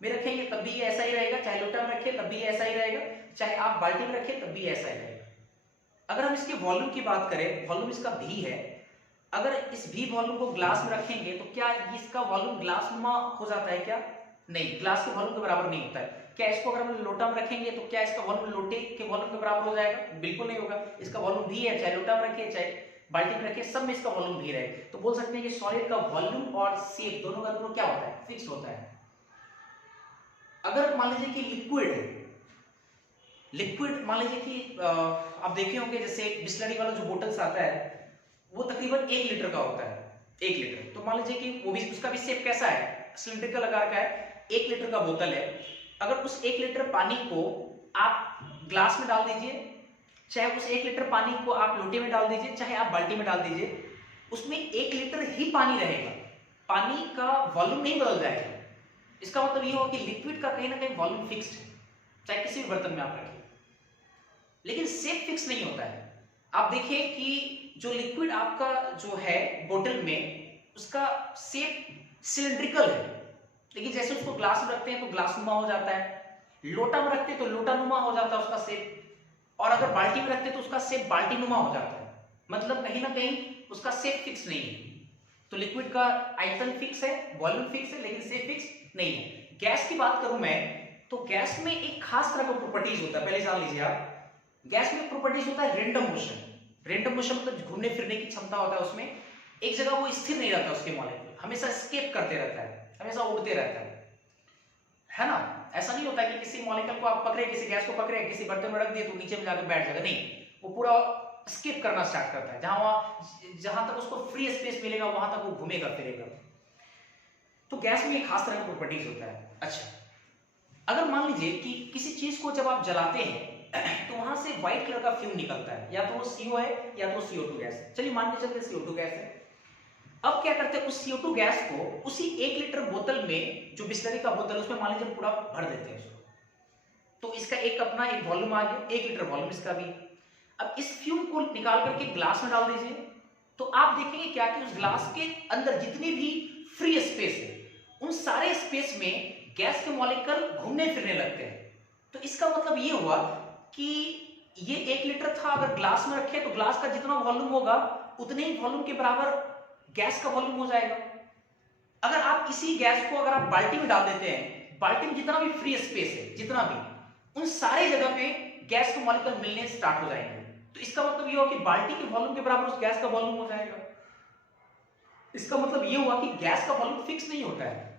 में रखेंगे तब भी ये ऐसा ही रहेगा, चाहे लोटा में रखें तब भी ऐसा ही रहेगा, चाहे आप बाल्टी में रखें तब भी ऐसा ही रहेगा। अगर हम इसके वॉल्यूम की बात करें, वॉल्यूम इसका भी है, अगर इस भी वॉल्यूम को ग्लास में रखेंगे तो क्या इसका वॉल्यूम ग्लास नुमा हो जाता है क्या? नहीं, ग्लास के वॉल्यूम के बराबर नहीं होता है। क्या इसको अगर हम लोटा में रखेंगे तो क्या इसका वॉल्यूम लोटे के वॉल्यूम के बराबर हो जाएगा? बिल्कुल नहीं होगा। इसका वॉल्यूम भी है, चाहे लोटा में रखे चाहे बाल्टी में रखे, सब में इसका वॉल्यूम भी रहे। तो बोल सकते हैं कि सॉलिड का वॉल्यूम और शेप दोनों का दोनों क्या होता है? फिक्स होता है। अगर मान लीजिए कि लिक्विड है, लिक्विड मान लीजिए कि आप देखे होंगे जैसे बिस्लरी वाला जो बोतल्स आता है वो तकरीबन 1 लीटर का होता है, 1 लीटर। तो मान लीजिए कि वो भी उसका भी शेप कैसा है? सिलिंड्रिकल आकार का है, 1 लीटर का बोतल है। अगर उस 1 लीटर पानी को आप ग्लास में डाल दीजिए, चाहे उस 1 लीटर पानी को आप लोटे में डाल दीजिए, चाहे आप बाल्टी में डाल दीजिए, उसमें 1 लीटर ही पानी रहेगा, पानी का वॉल्यूम नहीं बदल जाएगा। इसका मतलब ये हो कि लिक्विड का कहीं ना कहीं वॉल्यूम फिक्स्ड है, चाहे किसी भी बर्तन में आप रखें, लेकिन शेप फिक्स नहीं होता है। आप देखिए कि जो लिक्विड आपका जो है बोतल में उसका शेप सिलिंड्रिकल है, लेकिन जैसे उसको ग्लास में रखते हैं तो ग्लास नुमा हो जाता है, लोटा में रखते हैं तो लोटा नुमा हो जाता है उसका शेप, और अगर बाल्टी में रखते हैं तो उसका शेप बाल्टी नुमा हो जाता है। मतलब कहीं ना कहीं उसका शेप फिक्स नहीं है। तो लिक्विड का आयतन फिक्स है, वॉल्यूम फिक्स है, लेकिन शेप फिक्स नहीं है। गैस की बात करूं मैं तो गैस में एक खास तरह का प्रॉपर्टीज होता है, पहले जान लीजिए आप। गैस में प्रॉपर्टीज होता है रेंडम मोशन। रेंडम मोशन मतलब घूमने फिरने की क्षमता होता है उसमें, एक जगह वो स्थिर नहीं रहता, उसके मॉलिक्यूल हमेशा स्केप करते रहता है, हमेशा उड़ते रहता है ना। ऐसा नहीं होता कि किसी मॉलिक्यूल को आप पकड़े, किसी गैस को पकड़े, किसी बर्तन में रख दिए तो नीचे में जाकर बैठ जाएगा, नहीं, वो पूरा स्केप करना स्टार्ट करता है। जहां तक उसको फ्री स्पेस मिलेगा वहां तक वो घूमेगा फिरेगा। तो गैस में एक खास तरह का प्रॉपर्टीज होता है। अच्छा, अगर मान लीजिए कि किसी चीज को जब आप जलाते हैं तो वहां से व्हाइट कलर का फ्यूम निकलता है, या तो वो CO है या तो CO2 गैस है। चलिए मान के चलते CO2 गैस है। अब क्या करते हैं, उस CO2 गैस को उसी 1 लीटर बोतल में, जो बिस्लरी का बोतल उसमें मान लीजिए पूरा भर देते हैं उसको, तो इसका एक अपना एक वॉल्यूम आ गया, 1 लीटर वॉल्यूम इसका भी। अब इस फ्यूम को निकाल करके ग्लास में डाल दीजिए, तो आप देखेंगे क्या कि उस ग्लास के अंदर जितनी भी फ्री स्पेस है उन सारे स्पेस में गैस के मॉलिक्यूल घूमने फिरने लगते हैं। तो इसका मतलब ये हुआ कि ये 1 लीटर था, अगर ग्लास में रखे तो ग्लास का जितना वॉल्यूम होगा उतने ही वॉल्यूम के बराबर गैस का वॉल्यूम हो जाएगा। अगर आप इसी गैस को अगर आप बाल्टी में डाल देते हैं, बाल्टी में जितना भी फ्री स्पेस है, जितना भी, उन सारे जगह पे गैस के मॉलिक्यूल मिलने स्टार्ट हो जाएंगे। तो इसका मतलब ये हुआ कि बाल्टी के वॉल्यूम के बराबर उस गैस का वॉल्यूम हो जाएगा। इसका मतलब ये हुआ कि गैस का वॉल्यूम फिक्स नहीं होता है,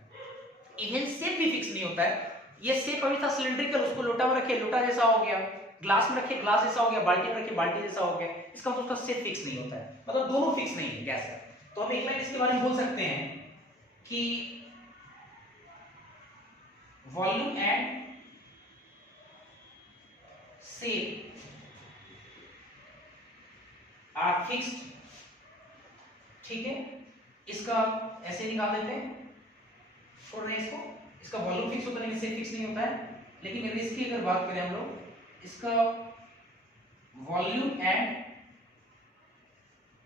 इवन शेप भी फिक्स नहीं होता है। ये शेप अभी था सिलिंड्रिकल, उसको लोटा में रखे लोटा जैसा हो गया, ग्लास में रखे ग्लास जैसा हो गया, बाल्टी में रखे बाल्टी जैसा हो गया। इसका मतलब उसका शेप फिक्स नहीं होता है, मतलब दोनों फिक्स नहीं है गैस का। तो हम एक लाइन इसके बारे में बोल सकते हैं कि volume and shape are fixed. ठीक है, इसका ऐसे निकाल देते हैं, छोड़ रहे हैं इसको। इसका वॉल्यूम फिक्स होता है लेकिन शेप फिक्स नहीं होता है। लेकिन अगर इसकी अगर बात करें हम लोग, इसका volume and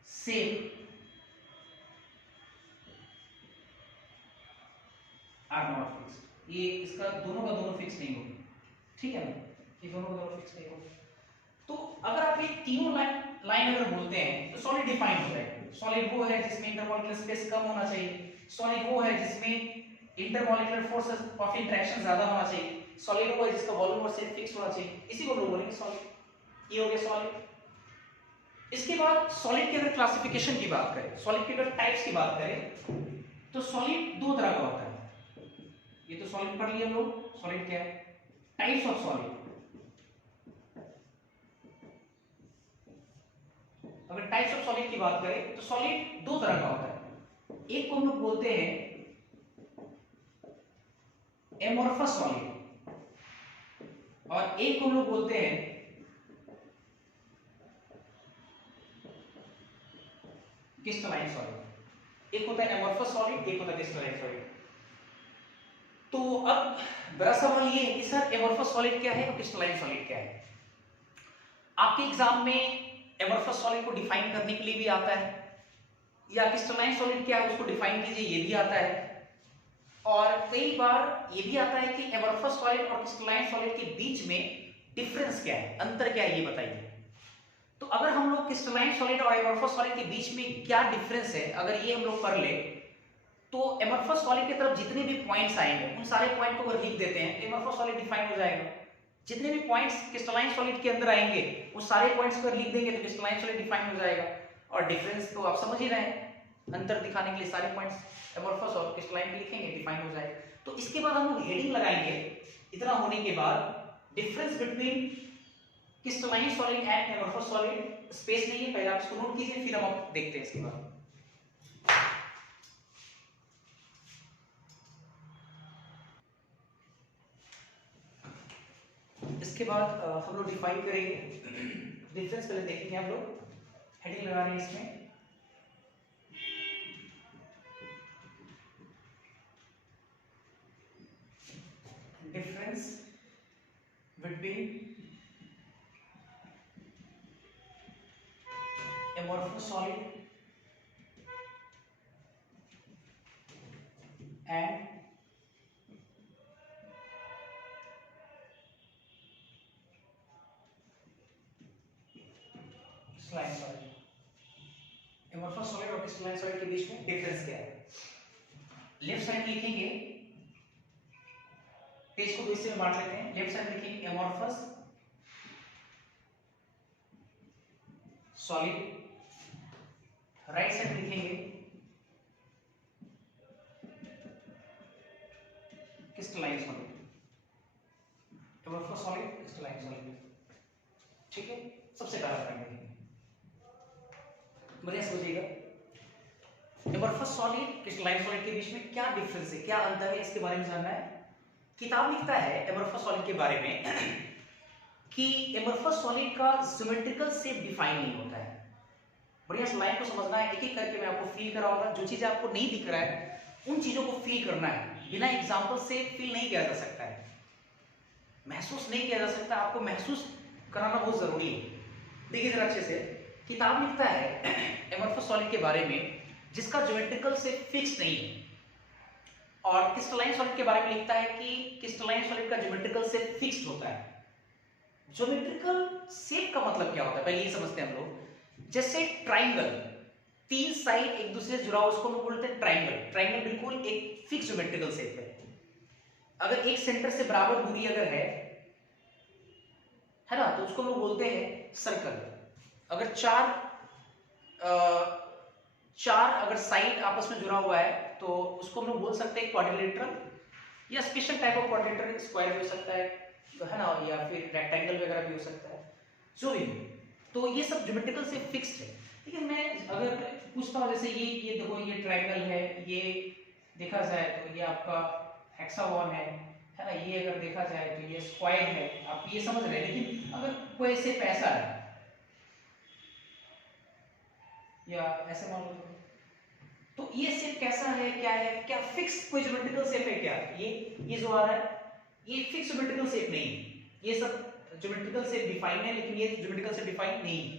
shape are not fixed. ये इसका दोनों का दोनों फिक्स नहीं होगा, ठीक है ना, ये दोनों का दोनों फिक्स नहीं होगा। तो अगर आप ये तीनों लाइन अगर बोलते हैं तो सॉलिड डिफाइन होता है। सॉलिड वो है जिसमें इंटरमॉलिक्यूलर स्पेस कम होना चाहिए, सॉलिड वो है जिसमें इंटरमॉलिक्यूलर फोर्सेस ऑफ इंटरेक्शन ज्यादा होना चाहिए, सॉलिड वो है जिसका वॉल्यूम और शेप फिक्स होना चाहिए। इसी को लोग बोलेंगे सॉलिड। ये हो गया सॉलिड। इसके बाद सॉलिड की अगर क्लासिफिकेशन की बात करें, सॉलिड के अगर टाइप्स की बात करें तो सॉलिड दो तरह का होता है। ये तो सॉलिड पढ़ लिया हम लोग, सॉलिड क्या है, टाइप्स ऑफ सॉलिड। अगर टाइप्स ऑफ सॉलिड की बात करें तो सॉलिड दो तरह का होता है। एक को हम लोग बोलते हैं एमोर्फस सॉलिड, और एक को हम लोग बोलते हैं क्रिस्टलाइन सॉलिड। एक होता है एमोर्फस सॉलिड, एक होता है क्रिस्टलाइन सॉलिड। तो अब बड़ा सवाल ये है कि सर एमोर्फस सॉलिड क्या है और क्रिस्टलाइन सॉलिड क्या है। आपके एग्जाम में एमोर्फस सॉलिड को डिफाइन करने के लिए भी आता है, या क्रिस्टलाइन सॉलिड क्या है उसको डिफाइन कीजिए, ये भी आता है। और कई बार ये भी आता है कि एमोर्फस सॉलिड और क्रिस्टलाइन सॉलिड के बीच में डिफरेंस क्या है, अंतर क्या है, ये बताइए। तो अगर हम लोग क्रिस्टलाइन सॉलिड और एमोर्फस सॉलिड के बीच में क्या डिफरेंस है, अगर ये हम लोग कर ले, तो एमोर्फस सॉलिड की तरफ जितने भी पॉइंट्स आएंगे उन सारे पॉइंट को अगर लिख देते हैं तो एमोर्फस सॉलिड डिफाइन हो जाएगा। जितने भी पॉइंट्स क्रिस्टलाइन सॉलिड के अंदर आएंगे उस सारे पॉइंट्स को लिख देंगे तो क्रिस्टलाइन सॉलिड डिफाइन हो जाएगा। और डिफरेंस तो आप समझ ही रहे हैं, अंतर दिखाने के लिए सारे पॉइंट्स एमोर्फस और क्रिस्टलाइन के लिखेंगे, डिफाइन हो जाएगा। तो इसके बाद हम लोग हेडिंग लगाएंगे। इतना होने के बाद difference between crystalline solid and amorphous solid, space नहीं है, पहले आप इसको नोट कीजिए, फिर हम देखते हैं इसके बाद। इसके बाद हम लोग डिफाइन करेंगे डिफरेंस, पहले देखेंगे हम लोग, हेडिंग लगा रहे हैं इसमें। Difference between amorphous solid and crystalline solid। amorphous solid और crystalline solid के बीच में डिफरेंस क्या है, लेफ्ट साइड लिखेंगे, पेज को दो हिस्से में बांट लेते हैं। लेफ्ट साइड लिखेंगे amorphous solid, राइट साइड लिखेंगे crystalline solid, amorphous solid, crystalline solid. ठीक है, सबसे पहला पॉइंट देखेंगे, बढ़िया समझिएगा। एमोर्फस सॉलिड क्रिस्टलाइन सॉलिड के बीच में क्या डिफरेंस है, क्या अंतर है, इसके बारे में जानना है। किताब लिखता है एमोर्फस सॉलिड के बारे में कि एमोर्फस सॉलिड का ज्योमेट्रिकल शेप डिफाइन नहीं होता है। बढ़िया स्लाइड को समझना है, एक एक करके मैं आपको फील कराऊंगा। जो चीजें आपको नहीं दिख रहा है उन चीजों को फील करना है, बिना एग्जांपल से फील नहीं किया जा सकता है, महसूस नहीं किया जा सकता, आपको महसूस कराना बहुत जरूरी है। देखिए जरा अच्छे से, किताब लिखता है एमोर्फस सॉलिड के बारे में जिसका ज्योमेट्रिकल शेप फिक्स नहीं है, और क्रिस्टलाइन सॉलिड के बारे में लिखता है कि क्रिस्टलाइन सॉलिड का ज्योमेट्रिकल शेप फिक्स्ड होता है। ज्योमेट्रिकल शेप का मतलब क्या होता है, पहले ये समझते हैं हम लोग। जैसे ट्राइंगल, तीन साइड एक दूसरे से जुड़ा हो, उसको हम बोलते हैं ट्राइंगल। ट्राइंगल बिल्कुल एक फिक्स ज्योमेट्रिकल शेप है। अगर एक सेंटर से बराबर दूरी अगर है ना, तो उसको हम लोग बोलते हैं सर्कल। अगर चार अगर साइड आपस में जुड़ा हुआ है तो उसको हम लोग बोल सकते हैं क्वाड्रिलेटरल, या special type of quadrilateral, square भी हो सकता है ना, या फिर रेक्टेंगल वगैरह भी हो सकता है, जो भी। तो ये सब ज्योमेट्रिकल से फिक्स्ड है। लेकिन मैं अगर पूछता हूँ, जैसे ये देखो, ये ट्रायंगल है, ये देखा जाए तो ये आपका हेक्सागोन है ना, ये अगर देखा जाए तो ये स्क्वायर है, आप ये समझ रहे हैं। लेकिन अगर कोई शेप ऐसा है या ऐसे मान लो, तो ये शेप कैसा है, क्या है, क्या फिक्स कोई ज्योमेट्रिकल शेप है क्या? ये जो आ रहा है ये फिक्स ज्योमेट्रिकल शेप नहीं है। ये सब ज्योमेट्रिकल शेप डिफाइन है, लेकिन ये ज्योमेट्रिकल शेप डिफाइन नहीं है।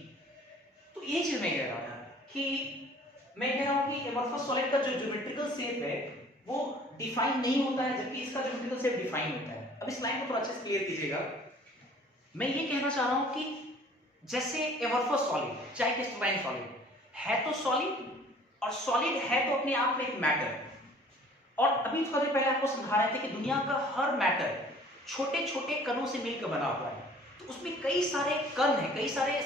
तो ये चीज मैं कह रहा हूं कि मैं कह रहा हूं कि एमोर्फस सॉलिड का जो ज्योमेट्रिकल शेप है वो डिफाइन नहीं होता है, जबकि इसका ज्योमेट्रिकल शेप डिफाइन होता है। अब इस लाइन को थोड़ा अच्छे से क्लियर कीजिएगा। मैं ये कहना चाह रहा हूं कि जैसे एमोर्फस सॉलिड चाहे क्रिस्टलाइन सॉलिड है तो सॉलिड, और सॉलिड है तो अपने आप में एक मैटर। और अभी थोड़ी देर पहले आपको समझा रहे थे कि दुनिया का हर मैटर छोटे छोटे कणों से मिलकर बना हुआ है। तो उसमें कई सारे कण हैं, कई सारे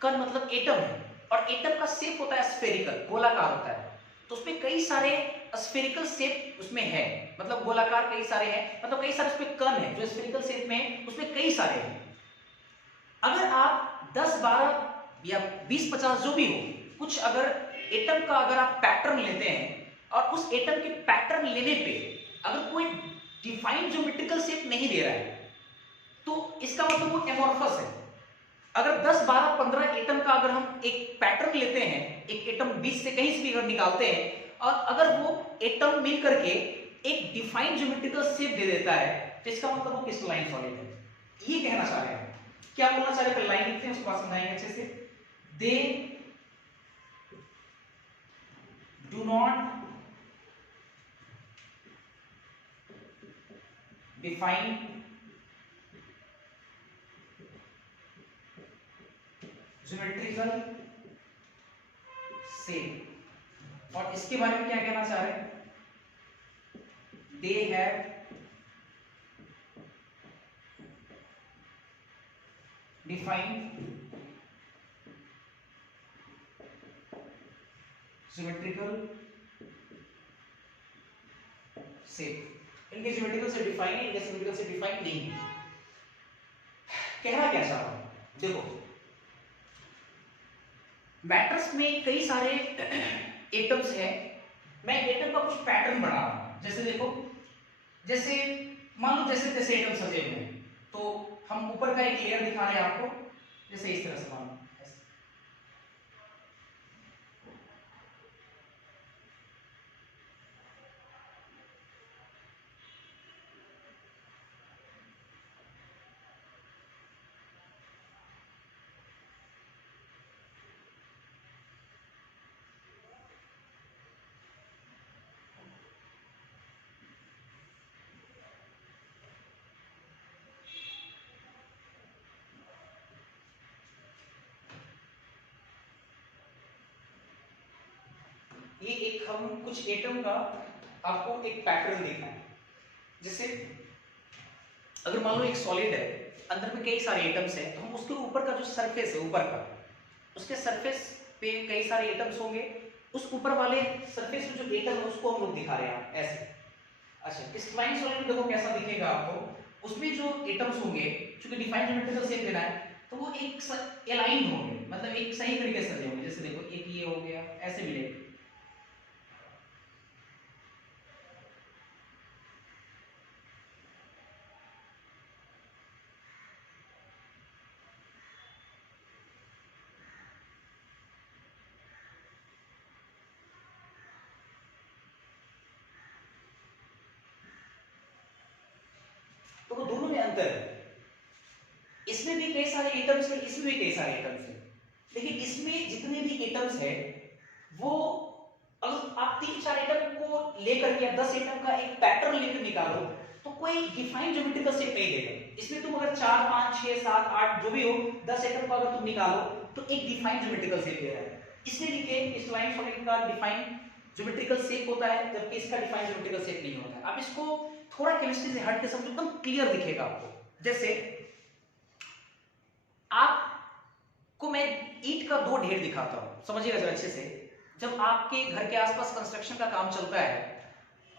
कण मतलब एटम है, और एटम का शेप होता है स्फेरिकल, गोलाकार होता है। तो उसमें कई सारे स्फेरिकल शेप उसमें है, मतलब गोलाकार कई सारे हैं, मतलब कई सारे उसमें कण है जो स्फेरिकल शेप में है, उसमें कई सारे हैं। अगर आप 10, 12 या 20, 50 जो भी हो, कुछ अगर एटम का अगर आप पैटर्न लेते हैं और उस एटम के पैटर्न लेने पे अगर कोई डिफाइंड ज्योमेट्रिकल शेप नहीं दे रहा है तो इसका मतलब वो एमोर्फस है। अगर 10, 12, 15 एटम का अगर हम एक पैटर्न लेते हैं, एक एटम बीच से कहीं से भी अगर निकालते हैं और अगर वो एटम मिल करके एक डिफाइंड ज्योमेट्रिकल शेप दे देता है तो इसका मतलब वो क्रिस्टलाइन सॉलिड है। ये कहना चाह रहे हैं। क्या बोलना चाह रहे हैं, लाइन लिखते हैं उसको समझाएंगे अच्छे से। They do not define geometrical shape. और इसके बारे में क्या कहना चाह रहे हैं, they have defined geometrical shape. इनके ज्योमेट्रिकल से डिफाइन है, इनके ज्योमेट्रिकल से डिफाइन नहीं है। कहना क्या चाह रहा हूं, देखो मैट्रिक्स में कई सारे एटम्स हैं, मैं एटम का कुछ पैटर्न बना रहा हूं। जैसे देखो, जैसे मान लो जैसे जैसे एटम सजे हुए हैं, तो हम ऊपर का एक लेयर दिखा रहे हैं आपको, जैसे इस तरह से मान लो ऐसे। ये एक हम कुछ एटम का आपको एक पैटर्न देखना है। जैसे अगर मान लो एक सॉलिड है, अंदर में कई सारे एटम्स हैं, तो हम उसके ऊपर का जो सरफेस है, ऊपर का, उसके सरफेस पे कई सारे एटम्स होंगे, उस ऊपर वाले सरफेस में जो एटम है उसको हम लोग दिखा रहे हैं ऐसे। अच्छा, इस फ्लाइंग सॉलिड में देखो कैसा दिखेगा आपको, उसमें जो एटम्स होंगे, चूंकि डिफाइंड ज्योमेट्रिकल शेप देना है, तो वो एक अलाइन होंगे, मतलब एक सही तरीके से सजे होंगे। जैसे देखो एक ये हो गया, ऐसे मिलेगा। तो वो दोनों में अंतर है, इसमें भी कई सारे एटम्स हैं, इसमें भी कई सारे एटम्स हैं, लेकिन इसमें जितने भी एटम्स हैं वो, अगर आप 3-4 एटम को लेकर या 10 एटम का एक पैटर्न लेकर निकालो तो कोई डिफाइंड ज्योमेट्रिकल शेप नहीं देगा। इसमें तुम अगर 4, 5, 6, 7, 8 जो भी हो, 10 एटम को अगर तुम निकालो तो एक डिफाइंड ज्योमेट्रिकल शेप दे रहा है। इसलिए लिखे इस लाइन सॉलिड का डिफाइंड ज्योमेट्रिकल शेप होता है, जबकि इसका डिफाइंड ज्योमेट्रिकल शेप नहीं होता है। अब इसको थोड़ा केमिस्ट्री से हट के समझो, एकदम क्लियर दिखेगा आपको। जैसे आपको मैं ईंट का 2 ढेर दिखाता हूं, समझिएगा जरा अच्छे से। जब आपके घर के आसपास कंस्ट्रक्शन का काम चलता है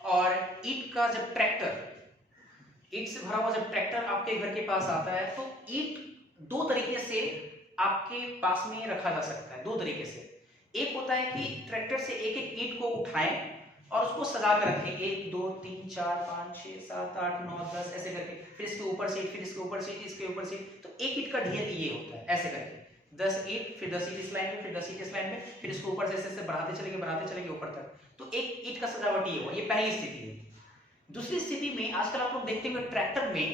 और ईंट का जब ट्रैक्टर, ईंट से भरा हुआ जब ट्रैक्टर आपके घर के पास आता है, तो ईंट 2 तरीके से आपके पास में रखा जा सकता है, 2 तरीके से। एक होता है कि ट्रैक्टर से एक एक ईंट को उठाएं और उसको सजा कर रखें, 1 2 3 4 5 6 7 8 9 10 ऐसे करके, फिर इसके ऊपर से, फिर इसके ऊपर से, इसके ऊपर से, तो एक ईंट का ढेर ये होता है ऐसे करके। 10 ईंट, फिर 10 ईंट इस लाइन में, फिर 10 ईंट इस लाइन में, फिर इसको ऊपर से ऐसे बढ़ाते चलेंगे ऊपर तक, तो एक ईंट का सजावट ये हुआ। ये पहली स्थिति है। दूसरी स्थिति में आजकल आप लोग देखते होंगे ट्रैक्टर में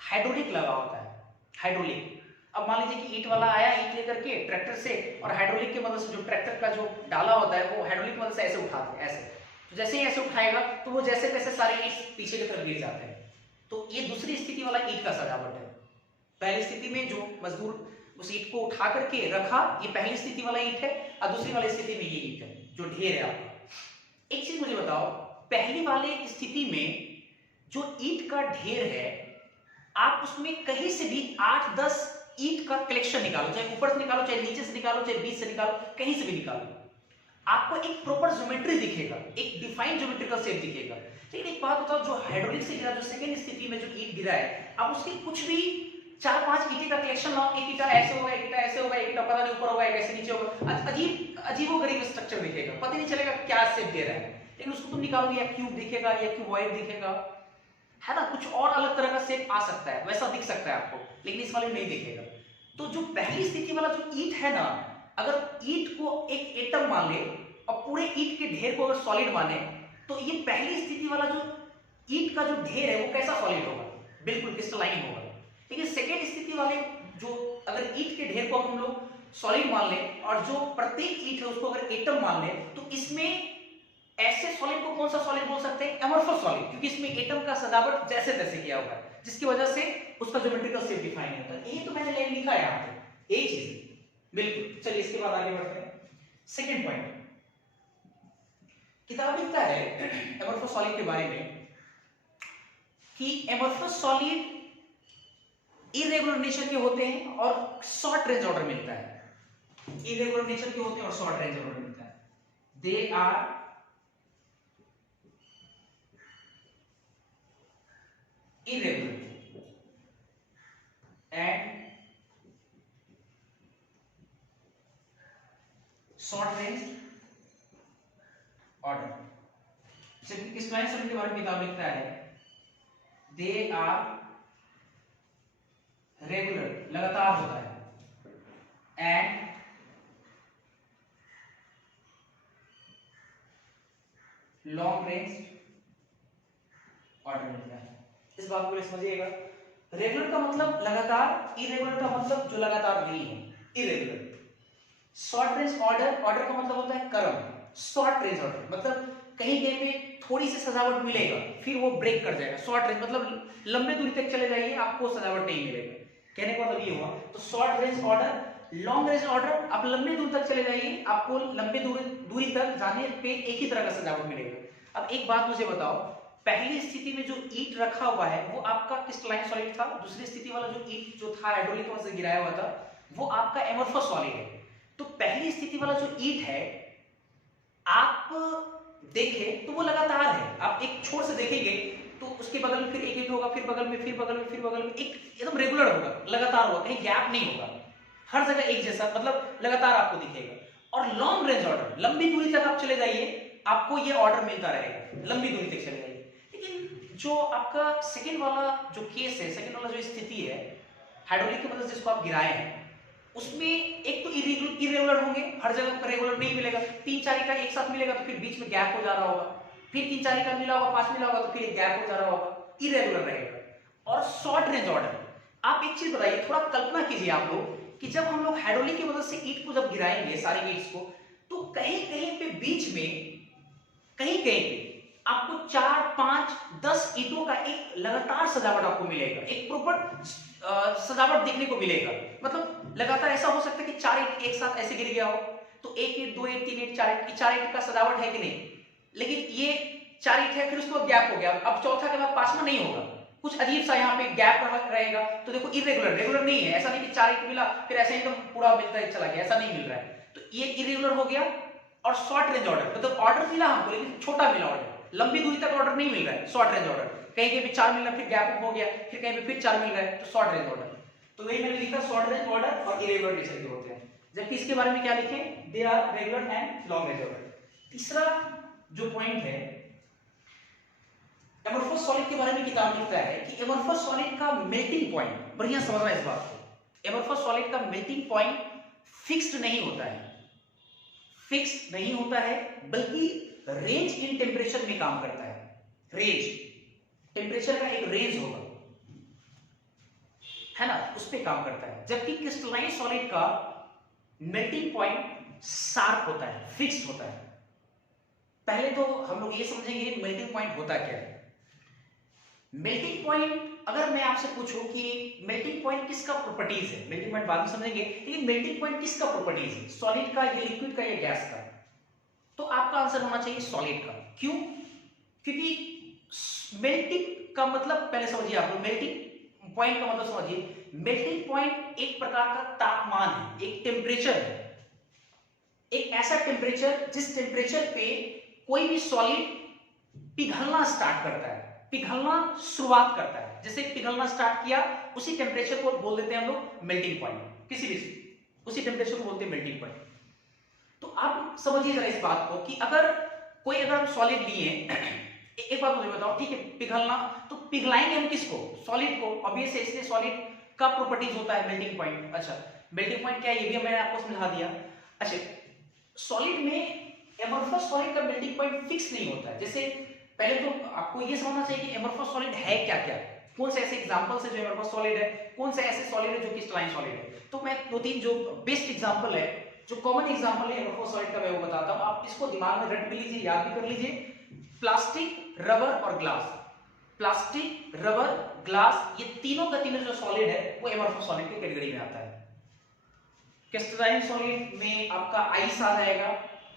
हाइड्रोलिक लगा होता है, हाइड्रोलिक। अब मान लीजिए कि ईंट वाला आया, ईंट लेकर के ट्रैक्टर से, और हाइड्रोलिक की मदद से जो ट्रैक्टर का जो डाला होता है वो हाइड्रोलिक की मदद से ऐसे उठाते हैं ऐसे। तो जैसे ही ऐसे उठाएगा तो वो जैसे तैसे सारे ईंट पीछे की तरफ गिर जाते हैं। तो ये दूसरी स्थिति वाला ईंट का सजावट है। पहली स्थिति में जो मजदूर उस ईंट को उठा करके रखा, ये पहली स्थिति वाला ईंट है, और दूसरी वाली स्थिति में ये ईंट है जो ढेर है आपका। एक चीज मुझे बताओ, पहली वाले स्थिति में जो ईंट का ढेर है, आप उसमें कहीं से भी 8-10 ईंट का कलेक्शन निकालो, चाहे ऊपर से निकालो, चाहे नीचे से निकालो, चाहे बीच से निकालो, कहीं से भी निकालो, आपको एक प्रॉपर ज्योमेट्री दिखेगा, एक डिफाइंड ज्योमेट्रिकल शेप दिखेगा। लेकिन एक बात बताओ, जो हाइड्रोलिक से गिरा, जो सेकंड स्थिति में जो ईंट गिरा है, आप उसके कुछ भी 4-5 ईंटे का कलेक्शन लाओ, एक ईंटा ऐसे होगा, एक ईंटा ऐसे होगा, एक ईंटा पता नहीं ऊपर होगा, एक ऐसे नीचे होगा, अजीबोगरीब स्ट्रक्चर दिखेगा, पता नहीं चलेगा क्या शेप दे रहा है। लेकिन उसको तुम निकालोगे, या क्यूब दिखेगा, या क्यूबॉइड दिखेगा, है ना, कुछ और अलग तरह का शेप आ सकता है, वैसा दिख सकता है आपको, लेकिन इस वाले में नहीं दिखेगा। तो जो पहली स्थिति वाला जो ईंट है ना, अगर ईंट को एक एटम मान ले और पूरे ईंट के ढेर को अगर सॉलिड माने, तो ये पहली स्थिति वाला जो ईंट का जो ढेर है वो कैसा सॉलिड होगा, बिल्कुल क्रिस्टलाइन होगा। लेकिन सेकेंड स्थिति वाले जो, अगर ईंट के ढेर को हम लोग सॉलिड मान ले और जो प्रत्येक ईट है उसको अगर एटम मान ले, तो इसमें ऐसे सॉलिड को कौन सा सॉलिड बोल सकते हैं? एमोर्फस सॉलिड, क्योंकि इसमें एटम का सजावट जैसे तैसे किया हुआ है, जिसकी वजह से उसका ज्योमेट्रिकल शेप डिफाइन होता है। ये तो मैंने लाइन लिखा है यहाँ पे, यही चीज बिल्कुल। चलिए इसके बाद आगे बढ़ते हैं। सेकंड पॉइंट, किताब लिखता है एमोर्फस सॉलिड के बारे में कि एमोर्फस सॉलिड इरेगुलर नेचर के होते हैं और शॉर्ट रेंज ऑर्डर मिलता है। इरेगुलर नेचर के होते हैं और शॉर्ट रेंज ऑर्डर मिलता है। They are irregular and short range order। जबकि क्रिस्टलाइन सॉलिड के बारे में किताब लिखता है दे आर रेगुलर, लगातार होता है, एंड लॉन्ग रेंज ऑर्डर मिलता है। इस बात को समझिएगा, रेगुलर का मतलब लगातार, इरेगुलर का मतलब जो लगातार नहीं है, irregular. Short range order, order का मतलब होता है क्रम। शॉर्ट रेंज ऑर्डर मतलब कहीं कहीं पे थोड़ी सी सजावट मिलेगा फिर वो ब्रेक कर जाएगा। शॉर्ट रेंज मतलब लंबे दूरी तक चले जाइए आपको सजावट नहीं मिलेगा, कहने का मतलब ये हुआ। तो short range order, long range order, आप लंबे दूर तक चले जाइए आपको लंबे दूरी तक जाने पे एक ही तरह का सजावट मिलेगा। अब एक बात मुझे बताओ, पहली स्थिति में जो ईट रखा हुआ है वो आपका क्रिस्टलाइन सॉलिड था, दूसरी स्थिति वाला जो ईट जो था हाइड्रोलिक वजह से गिराया हुआ था वो आपका एमोर्फस सॉलिड है। तो पहली स्थिति वाला जो ईट है आप देखें तो वो लगातार है, आप एक छोर से देखेंगे तो उसके बगल में फिर एक ईट होगा, फिर बगल में, फिर बगल में, फिर बगल में, एक एकदम रेगुलर होगा, लगातार होगा, कहीं गैप नहीं होगा, हर जगह एक जैसा, मतलब लगातार आपको दिखेगा। और लॉन्ग रेंज ऑर्डर, लंबी दूरी तक आप चले जाइए आपको ये ऑर्डर मिलता रहेगा, लंबी दूरी तक चले जाइए। लेकिन जो आपका सेकंड वाला जो केस है, सेकंड वाला जो स्थिति है हाइड्रोलिक की मदद से जिसको आप गिराए हैं, उसमें एक तो इरेगुलर होंगे, हर जगह पर रेगुलर नहीं मिलेगा, 3-4 ईटा एक साथ मिलेगा तो फिर बीच में गैप हो जा रहा होगा, फिर 3-4 ईटा मिला होगा, 5 मिला होगा तो फिर एक गैप हो जा रहा होगा, इरेगुलर रहेगा। और शॉर्ट रेंज ऑर्डर, आप एक चीज बताइए, थोड़ा कल्पना कीजिए आप लोग कि जब हम लोग हाइड्रोलिक की मदद से ईंट को जब गिराएंगे सारी ईंट्स को, तो कहीं कहीं पे बीच में, कहीं कहीं पे आपको 4, 5, 10 ईंटों का एक लगातार सजावट आपको मिलेगा, एक प्रॉपर सजावट देखने को मिलेगा। मतलब लगातार ऐसा हो सकता है कि 4 ईंट एक साथ ऐसे गिर गया हो तो 1 ईंट, 2 ईंट, 3 ईंट, 4 ईंट का सजावट है कि नहीं, लेकिन ये 4 ईंट है, फिर उसके बाद गैप हो गया, अब चौथा के बाद 5वां नहीं होगा, कुछ अजीब सा यहाँ पे गैप रहेगा। तो देखो इरेगुलर, रेगुलर नहीं है, ऐसा नहीं कि 4 ईंट मिला फिर ऐसे एकदम पूरा मिलता है चला गया, ऐसा नहीं मिल रहा है। तो ये इरेगुलर हो गया। और शॉर्ट रेंज ऑर्डर मतलब ऑर्डर मिला हमको लेकिन छोटा मिला ऑर्डर, लंबी दूरी तक ऑर्डर नहीं मिल रहा है, शॉर्ट रेंज ऑर्डर, कहीं कहीं पे 4 मिल रहा है फिर गैप हो गया, फिर कहीं पे फिर 4 मिल रहा है, तो शॉर्ट रेंज ऑर्डर। तो वही मैंने लिखा शॉर्ट रेंज ऑर्डर और इरेगुलर नेचर के होते हैं। जबकि इसके बारे में क्या लिखे, they are regular and long range order. तीसरा जो पॉइंट है एमोर्फस सॉलिड के बारे में किताब लिखता है कि एमोर्फस सॉलिड का मेल्टिंग पॉइंट, बढ़िया समझना इस बात को, एमोर्फस सॉलिड का मेल्टिंग पॉइंट फिक्स्ड नहीं होता है, फिक्स्ड नहीं होता है, बल्कि रेंज इन टेम्परेचर में काम करता है। रेंज, टेम्परेचर का एक रेंज होगा, है ना, उस पे काम करता है। जबकि क्रिस्टलाइन सॉलिड का मेल्टिंग पॉइंट शार्प होता है, फिक्स्ड होता है। पहले तो हम लोग ये समझेंगे मेल्टिंग पॉइंट होता क्या है। मेल्टिंग पॉइंट, अगर मैं आपसे पूछूं कि मेल्टिंग पॉइंट किसका प्रॉपर्टीज है, मेल्टिंग पॉइंट बाद में समझेंगे, लेकिन मेल्टिंग पॉइंट किसका प्रॉपर्टीज है, सॉलिड का, ये लिक्विड का, या गैस का, तो आपका आंसर होना चाहिए सॉलिड का। क्यों? क्योंकि मेल्टिंग का मतलब पहले समझिए आप लोग, मेल्टिंग पॉइंट का मतलब समझिए, मेल्टिंग पॉइंट एक प्रकार का तापमान है, एक टेम्परेचर है, एक ऐसा टेम्परेचर जिस टेम्परेचर पे कोई भी सॉलिड पिघलना स्टार्ट करता है, पिघलना शुरुआत करता है, जैसे पिघलना स्टार्ट किया उसी टेम्परेचर को बोल देते हैं हम लोग मेल्टिंग पॉइंट, किसी भी उसी टेम्परेचर को बोलते हैं मेल्टिंग पॉइंट। तो आप समझिए जरा इस बात को कि अगर हम सॉलिड लिए, एक बात मुझे बताओ, ठीक है, पिघलना, तो पिघलाएंगे हम किसको, सॉलिड को, ऑब्वियस है, इसलिए सॉलिड का प्रॉपर्टीज होता है मेल्टिंग पॉइंट। अच्छा, मेल्टिंग पॉइंट क्या है ये भी मैंने आपको समझा दिया। अच्छा, सॉलिड में एमोर्फस सॉलिड का मेल्टिंग पॉइंट फिक्स नहीं होता है। जैसे पहले तो आपको ये समझना चाहिए कि एमोर्फस सॉलिड है क्या क्या। कौन से ऐसे एग्जांपल्स है जो हमारे पास सॉलिड है, कौन से ऐसे सॉलिड है जो क्रिस्टलाइन सॉलिड है। तो मैं दो तीन जो बेस्ट एग्जांपल है, जो कॉमन एग्जांपल है एमरफॉस सॉलिड का, मैं वो बताता हूं। आप इसको दिमाग में रट भी लीजिए, याद भी कर लीजिए। प्लास्टिक, रबर और ग्लास। प्लास्टिक, रबर, ग्लास, ये तीनों का तीनों जो सॉलिड है वो एमरफॉस सॉलिड की कैटेगरी में आता है। क्रिस्टलाइन सॉलिड में आपका आइस आ जाएगा,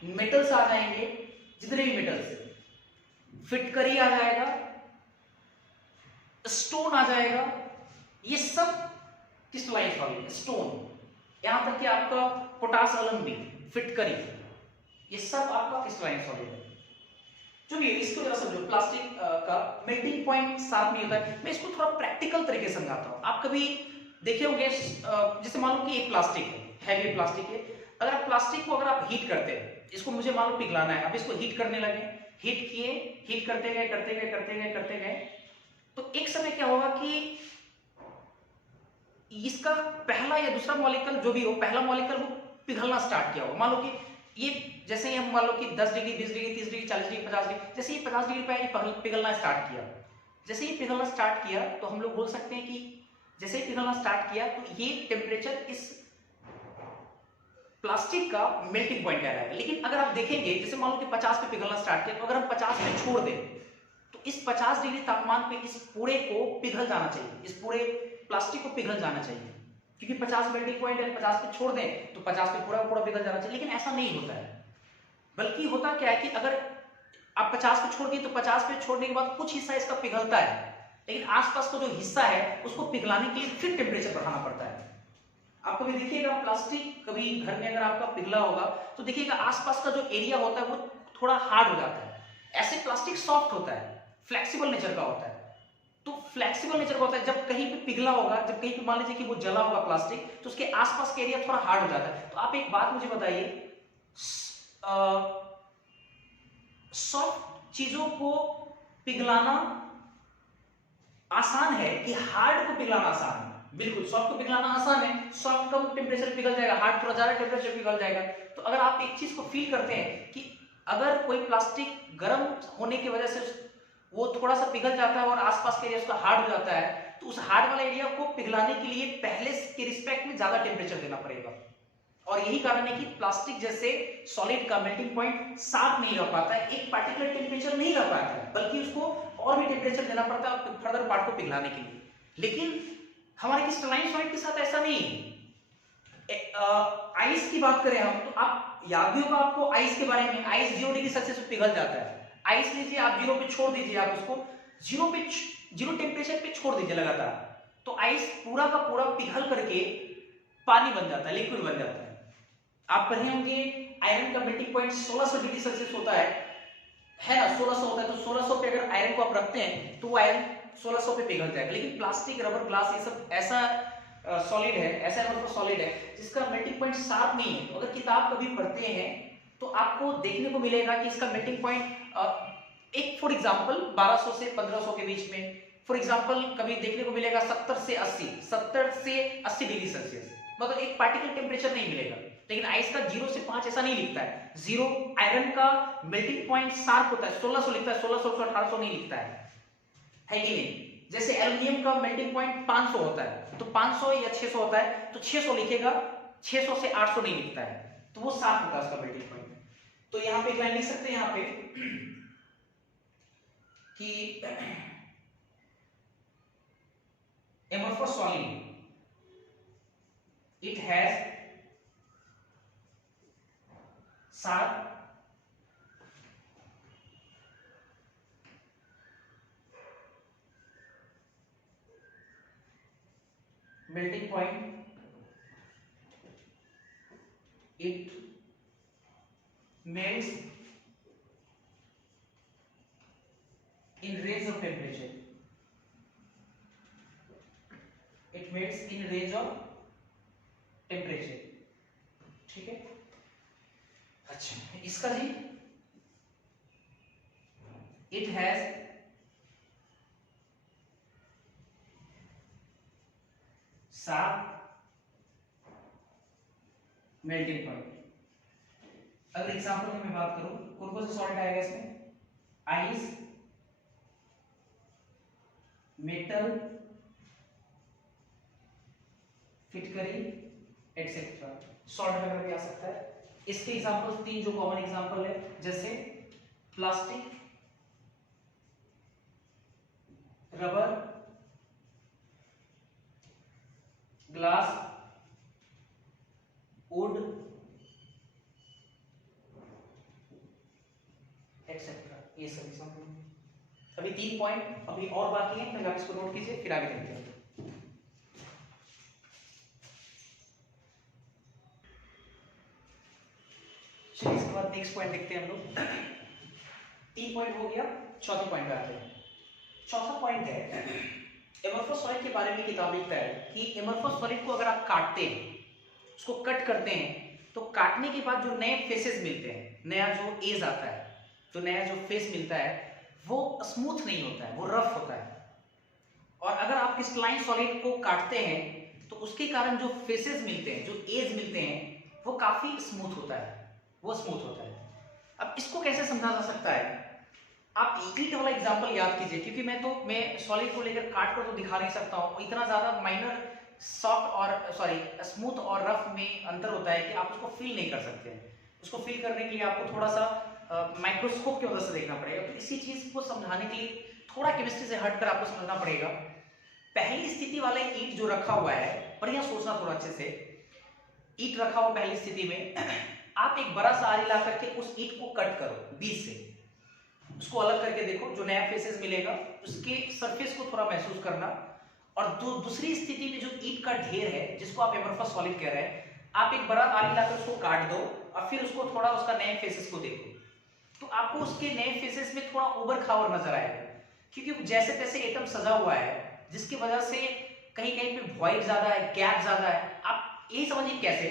मेटल्स आ जाएंगे, जितने भी मेटल्स, फिटकरी आ जाएगा, स्टोन आ जाएगा, ये सब क्रिस्टलाइन सॉलिड। स्टोन, यहां तक कि आपका पोटास अलम भी, फिटकरी, ये सब आपका क्रिस्टलाइन सॉलिड है। जो भी इसको जरा समझो, प्लास्टिक का मेल्टिंग पॉइंट साथ में होता है। मैं इसको थोड़ा प्रैक्टिकल तरीके से समझाता हूं। आप कभी देखे होंगे, जैसे मान लो कि एक प्लास्टिक है, हैवी प्लास्टिक है। अगर आप प्लास्टिक को अगर आप हीट करते हैं, इसको मुझे मान लो पिघलाना है, अब इसको हीट करने लगे, हीट किए, हीट करते गए करते गए करते गए करते गए, तो एक समय क्या होगा कि इसका पहला या दूसरा मॉलिक्यूल जो भी हो, पहला मॉलिक्यूल वो पिघलना स्टार्ट किया होगा। मान लो कि ये जैसे ही हम मान लो कि 10 degree, 20 degree, 30 degree, 40 degree, 50 degree, जैसे ये 50 डिग्री पे पिघलना स्टार्ट किया, जैसे ये पिघलना स्टार्ट किया, तो हम लोग बोल सकते हैं कि जैसे ही पिघलना स्टार्ट किया तो ये टेम्परेचर इस प्लास्टिक का मेल्टिंग पॉइंट कहलाएगा। लेकिन अगर आप देखेंगे, जैसे मान लो कि 50 पे पिघलना स्टार्ट किया, तो अगर हम 50 पे छोड़ दें तो इस 50 डिग्री तापमान पे इस पूरे को पिघल जाना चाहिए, इस पूरे प्लास्टिक को पिघल जाना चाहिए, क्योंकि 50 मेल्टिंग पॉइंट है, 50 पे छोड़ दें तो 50 पे पूरा पूरा पिघल जाना चाहिए। लेकिन ऐसा नहीं होता है, बल्कि होता क्या है कि अगर आप 50 पे छोड़ दिए तो 50 पे छोड़ने के बाद कुछ हिस्सा इसका पिघलता है, लेकिन आसपास का जो हिस्सा है उसको पिघलाने के लिए फिर टेम्परेचर बढ़ाना पड़ता है। आप कभी देखिएगा प्लास्टिक कभी घर में अगर आपका पिघला होगा तो देखिएगा आसपास का जो एरिया होता है वो थोड़ा हार्ड हो जाता है। ऐसे प्लास्टिक सॉफ्ट होता है, फ्लेक्सिबल नेचर का होता है। तो फ्लेक्सिबल नेचर का होता है, जब कहीं पे पिघला होगा, जब कहीं पे मान लीजिए कि वो जला होगा प्लास्टिक, तो उसके आसपास का एरिया थोड़ा हार्ड हो जाता है। तो आप एक बात मुझे बताइए, सॉफ्ट चीजों को पिघलाना आसान है कि हार्ड को पिघलाना आसान है? बिल्कुल, सॉफ्ट को पिघलाना आसान है, सॉफ्ट कम टेम्परेचर पिघल जाएगा, हार्ड थोड़ा ज्यादा टेम्परेचर पिघल जाएगा। तो अगर आप एक चीज को फील करते हैं कि अगर कोई प्लास्टिक गर्म होने की वजह से वो थोड़ा सा पिघल जाता है और आसपास के एरिया उसका हार्ड हो जाता है, तो उस हार्ड वाला एरिया को पिघलाने के लिए पहले के रिस्पेक्ट में ज्यादा टेम्परेचर देना पड़ेगा। और यही कारण है कि प्लास्टिक जैसे सॉलिड का मेल्टिंग पॉइंट साफ नहीं रह पाता है, एक पार्टिकुलर टेम्परेचर नहीं रह पाता है, बल्कि उसको और भी टेम्परेचर देना पड़ता है फर्दर पार्ट को पिघलाने के लिए। लेकिन हमारे क्रिस्टलाइन सॉलिड के साथ ऐसा नहीं है। आइस की बात करें हम, तो आप याद भी होगा आपको आइस के बारे में, आइस 0 डिग्री सेल्सियस पे पिघल जाता है। आइस लीजिए आप 0 पे छोड़ दीजिए, आप उसको 0 टेम्परेचर पे छोड़ दीजिए लगातार, तो आइस पूरा का पूरा पिघल करके पानी बन जाता है, लिक्विड बन जाता है। आप पढ़े होंगे आयरन का मेल्टिंग पॉइंट 1600 डिग्री सेल्सियस होता है ना, 1600 होता है। तो 1600 पे अगर आयरन को आप रखते हैं तो वो आयरन 1600 पे पिघल जाएगा। लेकिन प्लास्टिक, रबर, ग्लास, ये सब ऐसा सॉलिड है, ऐसा मतलब सॉलिड है जिसका मेल्टिंग पॉइंट शार्प नहीं है। तो अगर किताब कभी पढ़ते हैं तो आपको देखने को मिलेगा कि इसका मेल्टिंग पॉइंट एक फॉर एग्जांपल 1200 से 1500 के बीच में, फॉर एग्जांपल कभी देखने को मिलेगा 70 से 80 डिग्री सेल्सियस, मतलब एक पार्टिकुलर टेम्परेचर नहीं मिलेगा। लेकिन आइस का 0 से 5 ऐसा नहीं लिखता है। 0 आयरन का मेल्टिंग पॉइंट शार्प होता है, 1600 लिखता है, 1600 से 1800 नहीं लिखता है कि नहीं? जैसे एल्युमिनियम का मेल्टिंग पॉइंट 500 होता है, तो 500 या 600 होता है, तो 600 लिखेगा, 600 से 800 नहीं लिखता है, तो वो शार्प होता है उसका मेल्टिंग पॉइंट। तो यहां पे एक लाइन लिख सकते हैं यहां पे कि amorphous solid it has sharp melting point, it melts in range of temperature, it melts in range of temperature, ठीक है। अच्छा, इसका जी it has sharp melting point। अगर एग्जांपल की मैं बात करूं, कौन कौन से सॉल्ट आएगा इसमें? आइस, मेटल, फिटकरी एटसेट्रा। सॉल्ट वगैरह भी आ सकता है। इसके एग्जांपल 3 जो कॉमन एग्जांपल है, जैसे plastic, rubber, glass, would etcetera, ये सब एग्जांपल। अभी 3 पॉइंट अभी और बाकी हैं, पहले आप इसको नोट कीजिए, फिर आगे देखते हैं। चलिए इसके बाद नेक्स्ट पॉइंट देखते हैं हम लोग। 3 पॉइंट हो गया, चौथे पॉइंट पे आते हैं। चौथा पॉइंट है एमोर्फस सॉलिड के बारे में किताब लिखता है कि एमोर्फस सॉलिड को अगर आप काटते हैं, उसको कट करते हैं, तो काटने के बाद जो नए फेसेस मिलते हैं, नया जो एज आता है, जो नया जो फेस मिलता है, वो स्मूथ नहीं होता है, वो रफ होता है। और अगर आप क्रिस्टलाइन सॉलिड को काटते हैं तो उसके कारण जो फेसेस मिलते हैं, जो एज मिलते हैं, वो काफी स्मूथ होता है, वो स्मूथ होता है। अब इसको कैसे समझा जा सकता है? आप ईट वाला एग्जांपल याद कीजिए, क्योंकि मैं सॉलिड को लेकर काट कर तो दिखा नहीं सकता हूँ, इतना ज्यादा माइनर सॉफ्ट और स्मूथ और रफ में अंतर होता है कि आप उसको फील नहीं कर सकते हैं। उसको फील करने के लिए आपको थोड़ा सा माइक्रोस्कोप की मदद से देखना पड़ेगा। तो इसी चीज को समझाने के लिए थोड़ा केमिस्ट्री से हटकर आपको समझना पड़ेगा। पहली स्थिति वाला ईट जो रखा हुआ है, पर यह सोचना थोड़ा अच्छे से, ईट रखा हुआ पहली स्थिति में, आप एक बड़ा सा आरी ला करके उस ईट को कट करो बीच से, उसको अलग करके देखो, जो नया फेसेस मिलेगा उसके सरफेस को थोड़ा महसूस करना। और दूसरी स्थिति में जो ईट का ढेर है, जिसको आप एमोर्फस सॉलिड कह रहे हैं, आप एक बड़ा आरी लाकर उसको काट दो और फिर उसको थोड़ा उसका नए फेसेस को देखो, तो आपको उसके नए फेसेस में थोड़ा उबर खावर नजर आएगा, क्योंकि जैसे तैसे एटम सजा हुआ है, जिसकी वजह से कहीं कहीं पे वॉइड ज्यादा है, गैप ज्यादा है। आप यही समझिए कैसे,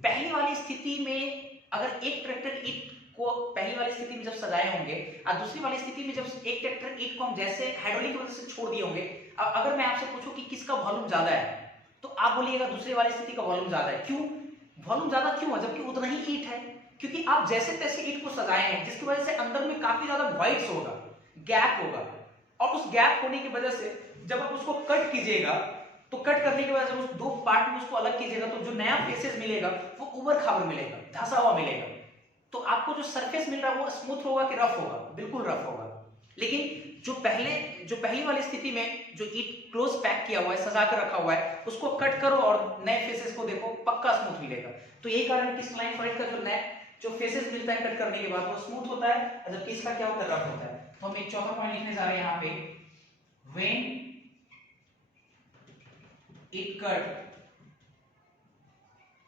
पहली वाली स्थिति में अगर एक ट्रैक्टर ईट को पहली वाली स्थिति में जब सजाए होंगे और दूसरी वाली स्थिति में जब एक ट्रैक्टर ईट को हम जैसे हाइड्रोलिक की वजह से छोड़ दिए होंगे, अगर मैं आपसे पूछूं कि किसका वॉल्यूम ज्यादा है, तो आप बोलिएगा दूसरी वाली स्थिति का वॉल्यूम ज्यादा है। क्यों वॉल्यूम ज्यादा क्यों है, जबकि उतना ही ईट है? क्योंकि आप जैसे तैसे ईट को सजाए हैं, जिसकी वजह से अंदर में काफी ज्यादा वॉइड्स होगा, गैप होगा, और उस गैप होने की वजह से जब आप उसको कट कीजिएगा, तो कट करने के बाद जब उस दो पार्ट में उसको अलग कीजिएगा, तो जो नया फेसेस मिलेगा वो उबर खाबर मिलेगा, धंसा हुआ मिलेगा। तो आपको जो सरफेस मिल रहा है वो स्मूथ होगा कि रफ होगा? बिल्कुल रफ होगा। लेकिन जो पहली वाली स्थिति में जो ईट क्लोज पैक किया हुआ है, सजा कर रखा हुआ है, उसको कट करो और नए फेसेस को देखो, पक्का स्मूथ मिलेगा। तो यही कारण है कि क्रिस्टलाइन सॉलिड का जो फेसेस मिलता है कट करने के बाद, वो स्मूथ होता है, जबकि इसका क्या होता है, रफ होता है। तो हम एक चौथा पॉइंट लिखने जा रहे हैं यहाँ पे, when it cut,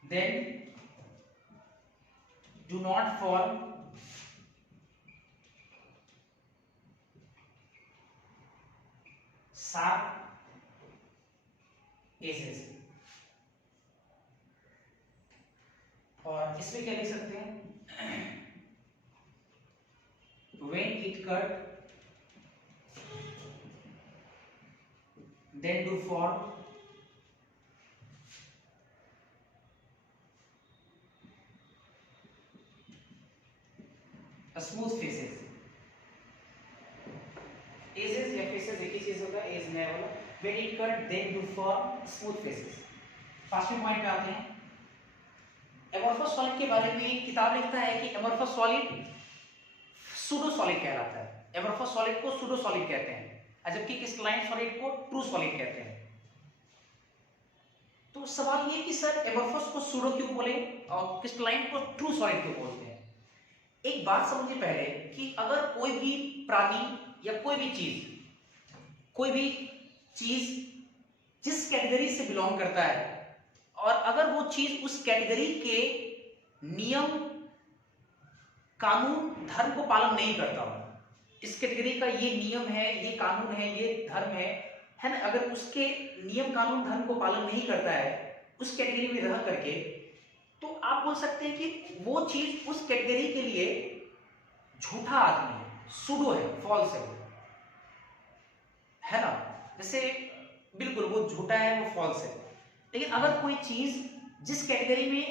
then do not form sharp edges। और इसमें क्या लिख सकते हैं, when it cut then do form smooth faces. Edges या फेसेस एक ही चीज होगा, एज नया वाला, when it cut then do form smooth faces. पांचवें पॉइंट पे आते हैं, एमोर्फस सॉलिड के बारे में किताब लिखता है कि एमोर्फस सॉलिड सूडो सॉलिड कहलाता है। एमोर्फस सॉलिड को सूडो सॉलिड कहते हैं, जबकि क्रिस्टलाइन सॉलिड को ट्रू सॉलिड कहते हैं। तो सवाल ये कि सर एमोर्फस को सूडो क्यों बोले और क्रिस्टलाइन को ट्रू सॉलिड क्यों बोलते हैं? एक बात समझिए पहले कि अगर कोई भी प्राणी या कोई भी चीज जिस कैटेगरी से बिलोंग करता है, और अगर वो चीज उस कैटेगरी के नियम, कानून, धर्म को पालन नहीं करता हो, इस कैटेगरी का ये नियम है, ये कानून है, ये धर्म है ना, अगर उसके नियम, कानून, धर्म को पालन नहीं करता है उस कैटेगरी में रह करके, तो आप बोल सकते हैं कि वो चीज उस कैटेगरी के लिए झूठा आदमी है, सूडो है, फॉल्स है ना। जैसे बिल्कुल वो झूठा है, वो फॉल्स है। लेकिन अगर कोई चीज जिस कैटेगरी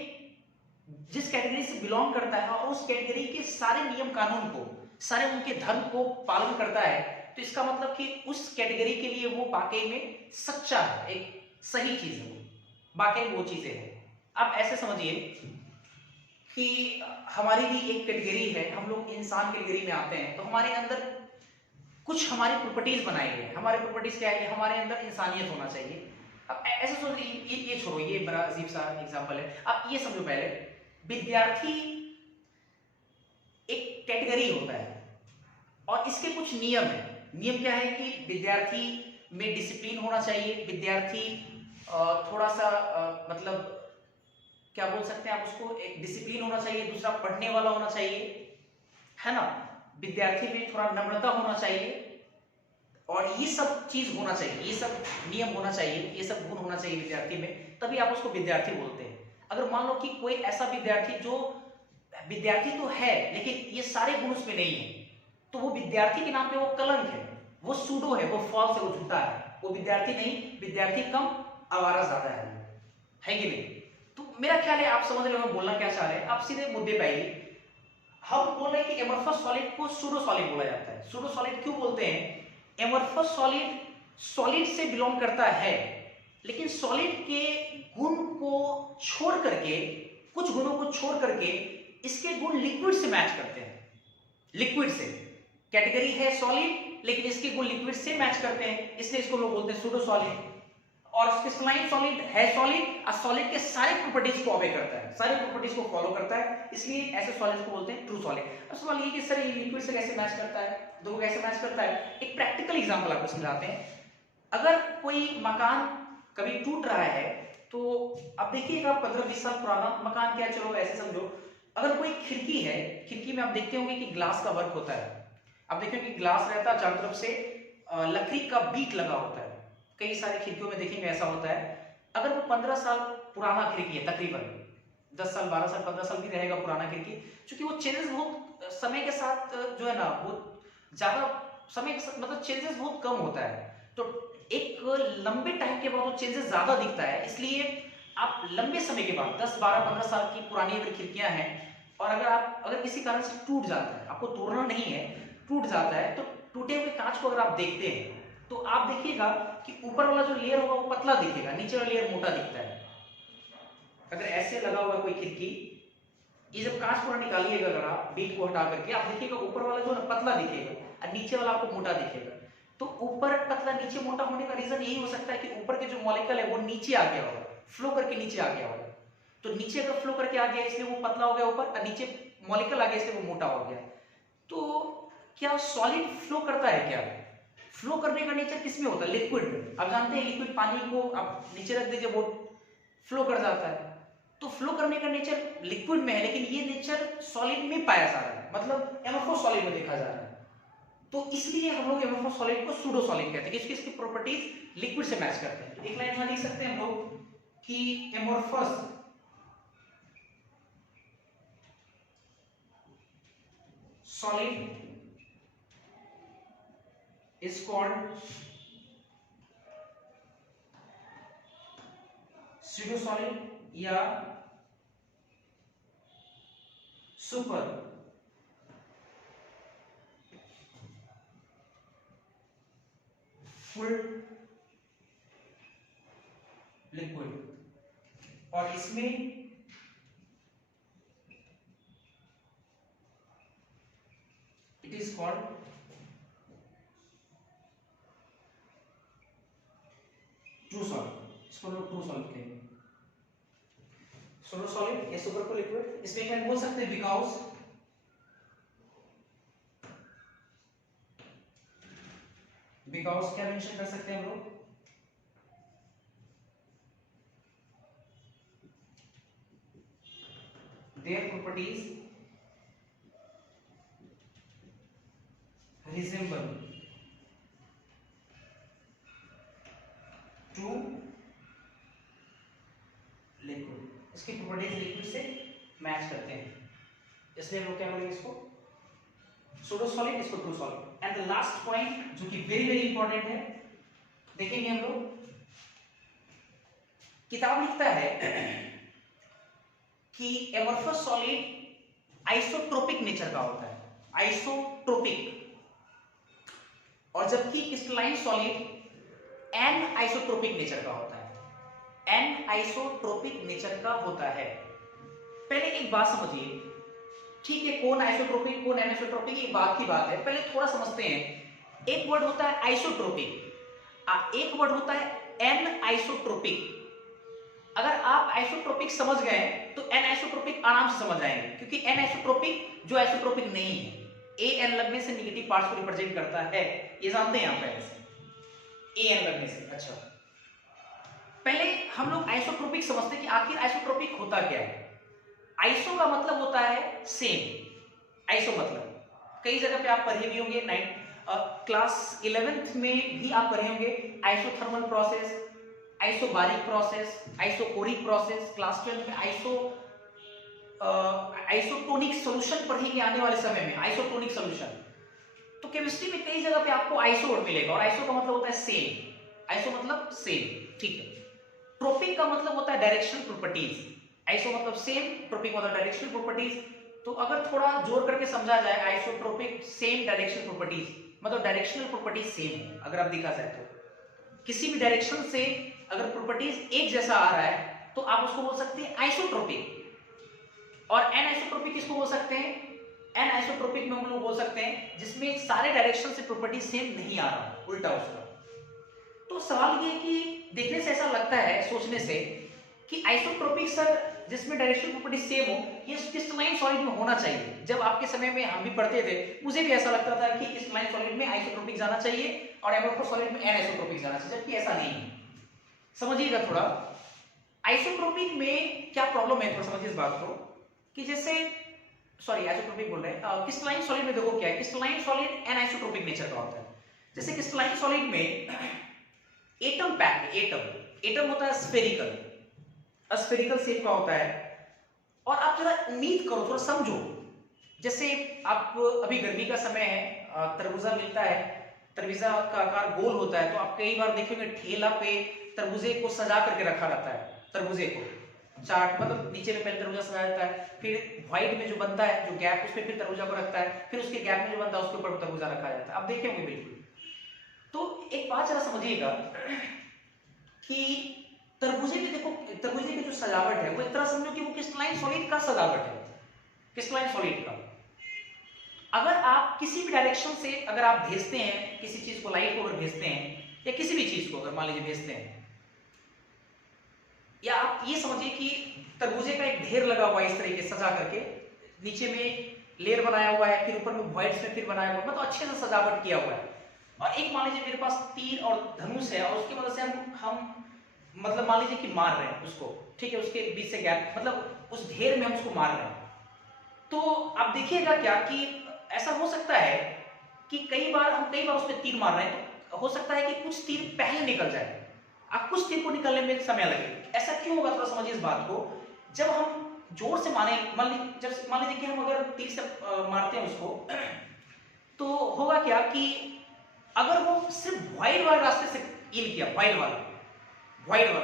से बिलोंग करता है और उस कैटेगरी के सारे नियम कानून को, सारे उनके धर्म को पालन करता है, तो इसका मतलब कि उस कैटेगरी के लिए वो वाकई में सच्चा है, एक सही चीज है, वाकई वो चीजें हैं। आप ऐसे समझिए कि हमारी भी एक कैटेगरी है, हम लोग इंसान कैटेगरी में आते हैं, तो हमारे अंदर कुछ हमारी प्रॉपर्टीज बनाई है। हमारी प्रॉपर्टीज क्या है? हमारे अंदर इंसानियत होना चाहिए। अब ऐसे सोच, ये छोड़ो, ये बड़ा अजीब सा एग्जांपल है। आप ये समझो, पहले विद्यार्थी एक कैटेगरी होता है और इसके कुछ नियम है। नियम क्या है कि विद्यार्थी में डिसिप्लिन होना चाहिए, विद्यार्थी थोड़ा सा मतलब क्या बोल सकते हैं आप उसको, एक डिसिप्लिन होना चाहिए, दूसरा पढ़ने वाला होना चाहिए, है ना। विद्यार्थी में थोड़ा नम्रता होना चाहिए और ये सब चीज होना चाहिए, ये सब नियम होना चाहिए, ये सब गुण होना चाहिए विद्यार्थी में, तभी आप उसको विद्यार्थी बोलते हैं। अगर मान लो कि कोई ऐसा विद्यार्थी जो विद्यार्थी तो है लेकिन ये सारे गुण उसमें नहीं है, तो वो विद्यार्थी के नाम पे वो कलंक है, वो सूडो है, वो फॉल्स है, वो झूठा है, वो विद्यार्थी नहीं, विद्यार्थी कम आवारा ज्यादा है कि नहीं। तो मेरा ख्याल है आप समझ रहे हो मैं बोलना क्या चाह रहे हैं। आप सीधे मुद्दे पे आइए। हम बोल रहे हैं कि एमोर्फस सॉलिड को सूडो सॉलिड बोला जाता है। सूडो सॉलिड क्यों बोलते हैं? एमोर्फस सॉलिड सॉलिड से बिलोंग करता है, लेकिन सॉलिड के गुण को छोड़ करके, कुछ गुणों को छोड़ करके इसके गुण लिक्विड से मैच करते हैं। लिक्विड से, कैटेगरी है सॉलिड लेकिन इसके गुण लिक्विड से मैच करते हैं, इसलिए इसको लोग बोलते हैं सूडो सॉलिड। और क्रिस्टलाइन सॉलिड है सॉलिड और सॉलिड के सारे प्रॉपर्टीज को ओबे करता है, सारे प्रॉपर्टीज को फॉलो करता है, इसलिए ऐसे सॉलिड्स को बोलते हैं ट्रू सॉलिड। अब सवाल ये कि सर ये लिक्विड से कैसे मैच करता है, दो कैसे मैच करता है? एक प्रैक्टिकल एग्जांपल आपको समझाते हैं। अगर कोई मकान कभी टूट रहा है तो अब देखिएगा 15-20 साल पुराना मकान, क्या चलो ऐसे समझो, अगर कोई खिड़की है, खिड़की में आप देखते होंगे कि ग्लास का वर्क होता है। आप देखेंगे कि ग्लास रहता है, चारों तरफ से लकड़ी का बीट लगा होता है, कई सारी खिड़कियों में देखेंगे ऐसा होता है। अगर वो 15 साल पुराना खिड़की है, तकरीबन 10 साल 12 साल 15 साल भी रहेगा पुराना खिड़की, क्योंकि वो चेंजेस बहुत समय के साथ जो है ना, वो ज्यादा समय के साथ मतलब चेंजेस बहुत कम होता है, तो एक लंबे टाइम के बाद वो चेंजेस ज्यादा दिखता है। इसलिए आप लंबे समय के बाद 10 12 15 साल की पुरानी अगर खिड़कियां हैं और अगर किसी कारण से टूट जाता है, आपको तोड़ना नहीं है, टूट जाता है, तो टूटे हुए कांच को अगर आप देखते हैं तो आप देखिएगा कि ऊपर वाला जो लेयर होगा वो पतला दिखेगा, नीचे वाला लेयर मोटा दिखता है। अगर ऐसे लगा हुआ कोई खिड़की, ये जब कांच पूरा निकालिएगा, अगर आप बीट को हटा करके आप देखिएगा ऊपर वाला जो है पतला दिखेगा और नीचे वाला आपको मोटा दिखेगा। तो ऊपर पतला नीचे मोटा होने का रीजन यही हो सकता है कि ऊपर के जो मॉलिक्यूल है वो नीचे आ गया होगा, फ्लो करके नीचे आ गया होगा। तो नीचे अगर फ्लो करके आ गया इसलिए वो पतला हो गया ऊपर, और नीचे मॉलिक्यूल आ गया इसलिए वो मोटा हो गया। तो क्या सॉलिड फ्लो करता है? क्या फ्लो करने का नेचर किसमें होता है? लिक्विड में। आप जानते हैं लिक्विड पानी को आप नीचे रख दीजिए वो फ्लो कर जाता है, तो फ्लो करने का नेचर लिक्विड में है, लेकिन ये नेचर सॉलिड में पाया जा रहा है, मतलब एमोर्फस सॉलिड में देखा जा रहा है। तो इसलिए हम लोग एमोर्फस सॉलिड को सूडो सॉलिड कहते हैं, इसकी प्रॉपर्टीज लिक्विड से मैच करते हैं। एक लाइन यहां लिख सकते हैं हम लोग कि amorphous solid is called pseudo solid या सुपर फुल लिक्विड, और इसमें it is called true solid. इसको लोग ट्रू सॉलिड कहेंगे। सूडो सॉलिड या सुपर फुल लिक्विड, इसमें क्या बोल सकते हैं? बिकॉज क्या मेंशन कर सकते हैं हम लोग? Their properties resemble to liquid, इसकी प्रॉपर्टीज लिक्विड से मैच करते हैं, इसलिए हम लोग क्या बोलेंगे? इसको सूडो सॉलिड, इसको true solid. And the last point जो कि वेरी वेरी इंपॉर्टेंट है, देखेंगे हम लोग, किताब लिखता है कि एमोर्फस सॉलिड आइसोट्रोपिक नेचर का होता है, आइसोट्रोपिक, और जबकि crystalline solid anisotropic nature का होता है, एन आइसोट्रोपिक नेचर का होता है। पहले एक बात समझिए, ठीक है, कौन आइसोट्रोपिक कौन एनिसोट्रोपिक ये बात की बात है, पहले थोड़ा समझते हैं। एक वर्ड होता है आइसोट्रोपिक, एक वर्ड होता है एन आइसोट्रोपिक। अगर आप आइसोट्रोपिक समझ गए तो एन आइसोट्रोपिक आराम से समझ आएंगे, क्योंकि एन आइसोट्रोपिक जो आइसोट्रोपिक नहीं है, ए एन लगने से नेगेटिव पार्ट्स को रिप्रेजेंट करता है, ये जानते हैं आप पहले से, ए एन लगने से। अच्छा, पहले हम लोग आइसोट्रोपिक समझते हैं कि आखिर आइसोट्रोपिक होता क्या है। आइसो का मतलब होता है सेम, आइसो मतलब कई जगह पे आप पढ़े भी होंगे, क्लास 11th में भी आप पढ़े होंगे isothermal process, isobaric process, isochoric process. Class 12 में आइसोटोनिक सॉल्यूशन पढ़ेंगे आने वाले समय में, आइसोटोनिक सॉल्यूशन। तो केमिस्ट्री में कई जगह पे आपको आइसो वर्ड मिलेगा, और आइसो का मतलब होता है सेम, आइसो मतलब सेम, ठीक है। ट्रोपिक का मतलब होता है डायरेक्शनल प्रॉपर्टीज, आइसो मतलब सेम, ट्रोपिक मतलब डायरेक्शनल प्रॉपर्टीज। तो अगर थोड़ा जोर करके समझा जाए, आइसोट्रोपिक सेम डायरेक्शनल प्रॉपर्टीज, मतलब डायरेक्शनल प्रॉपर्टीज सेम है। अगर आप देखा जाए तो किसी भी डायरेक्शन से अगर प्रॉपर्टीज एक जैसा आ रहा है तो आप उसको बोल सकते हैं आइसोट्रोपिक। और एन आइसोट्रोपिक किसको बोल सकते हैं, एन आइसोट्रोपिक में हम लोग बोल सकते हैं जिसमें सारे डायरेक्शन से प्रॉपर्टी सेम नहीं आ रहा, उल्टा उसका। तो सवाल ये है कि देखने से ऐसा लगता है, सोचने से, कि आइसोट्रोपिक सर जिसमें डायरेक्शनल प्रॉपर्टी सेम हो, ये क्रिस्टलाइन सॉलिड में होना चाहिए। जब आपके समय में हम भी पढ़ते थे, मुझे भी ऐसा लगता था कि क्रिस्टलाइन सॉलिड में आइसोट्रोपिक जाना चाहिए और एमोर्फस सॉलिड में एन आइसोट्रोपिक जाना चाहिए, जबकि ऐसा नहीं है। समझिएगा थोड़ा, आइसोट्रोपिक में क्या प्रॉब्लम है, थोड़ा समझिए इस बात को, कि जैसे आइसोट्रोपिक बोल रहे हैं, क्रिस्टलाइन सॉलिड में देखो क्या है, crystalline solid anisotropic nature का होता है। जैसे क्रिस्टलाइन सॉलिड में एटम पैक है, एटम होता है स्फेरिकल, स्फेरिकल शेप का होता है। और आप जरा उम्मीद करो, थोड़ा समझो, जैसे आप अभी गर्मी का समय है, तरबूजा मिलता है, तरबूजा का आकार गोल होता है, तो आप कई बार देखेंगे ठेला पे तरबूजे को सजा करके रखा रहता है, तरबूजे को चाट मतलब नीचे में पहले तरबूजा सजाया जाता है, फिर व्हाइट में जो बनता है जो गैप, उस पर फिर तरबूजा को रखता है, फिर उसके गैप में जो बनता है उसके ऊपर तरबूजा रखा जाता है। आप देखे होंगे बिल्कुल। तो एक बात जरा समझिएगा कि तरबूजे में देखो, तरबूजे की जो सजावट है वो एक तरह समझो कि वो क्रिस्टलाइन सॉलिड का सजावट है, क्रिस्टलाइन सॉलिड का। अगर आप किसी भी डायरेक्शन से अगर आप भेजते हैं किसी चीज को, लाइट को अगर भेजते हैं या किसी भी चीज को अगर मान लीजिए भेजते हैं, या आप ये समझिए कि तरबूजे का एक ढेर लगा हुआ है इस तरीके सजा करके, नीचे में लेयर बनाया हुआ है, फिर ऊपर में व्हाइट से फिर बनाया हुआ है, मतलब अच्छे से सजावट किया हुआ है। और एक मान लीजिए मेरे पास तीर और धनुष है, और उसकी वजह से हम मतलब मान लीजिए कि मार रहे हैं उसको, ठीक है, उसके बीच से गैप, मतलब उस ढेर में हम उसको मार रहे हैं। तो आप देखिएगा क्या कि ऐसा हो सकता है कि कई बार उस पर तीर मार रहे हैं, तो हो सकता है कि कुछ तीर पहले निकल जाए, अब कुछ तीर को निकलने में समय लगे। ऐसा क्यों होगा, थोड़ा समझिए इस बात को। जब हम जोर से मारे, मान लीजिए कि हम अगर तीर से मारते हैं उसको, तो होगा क्या कि अगर वो सिर्फ व्हाइट वाले रास्ते से इन किया, व्हाइट वाला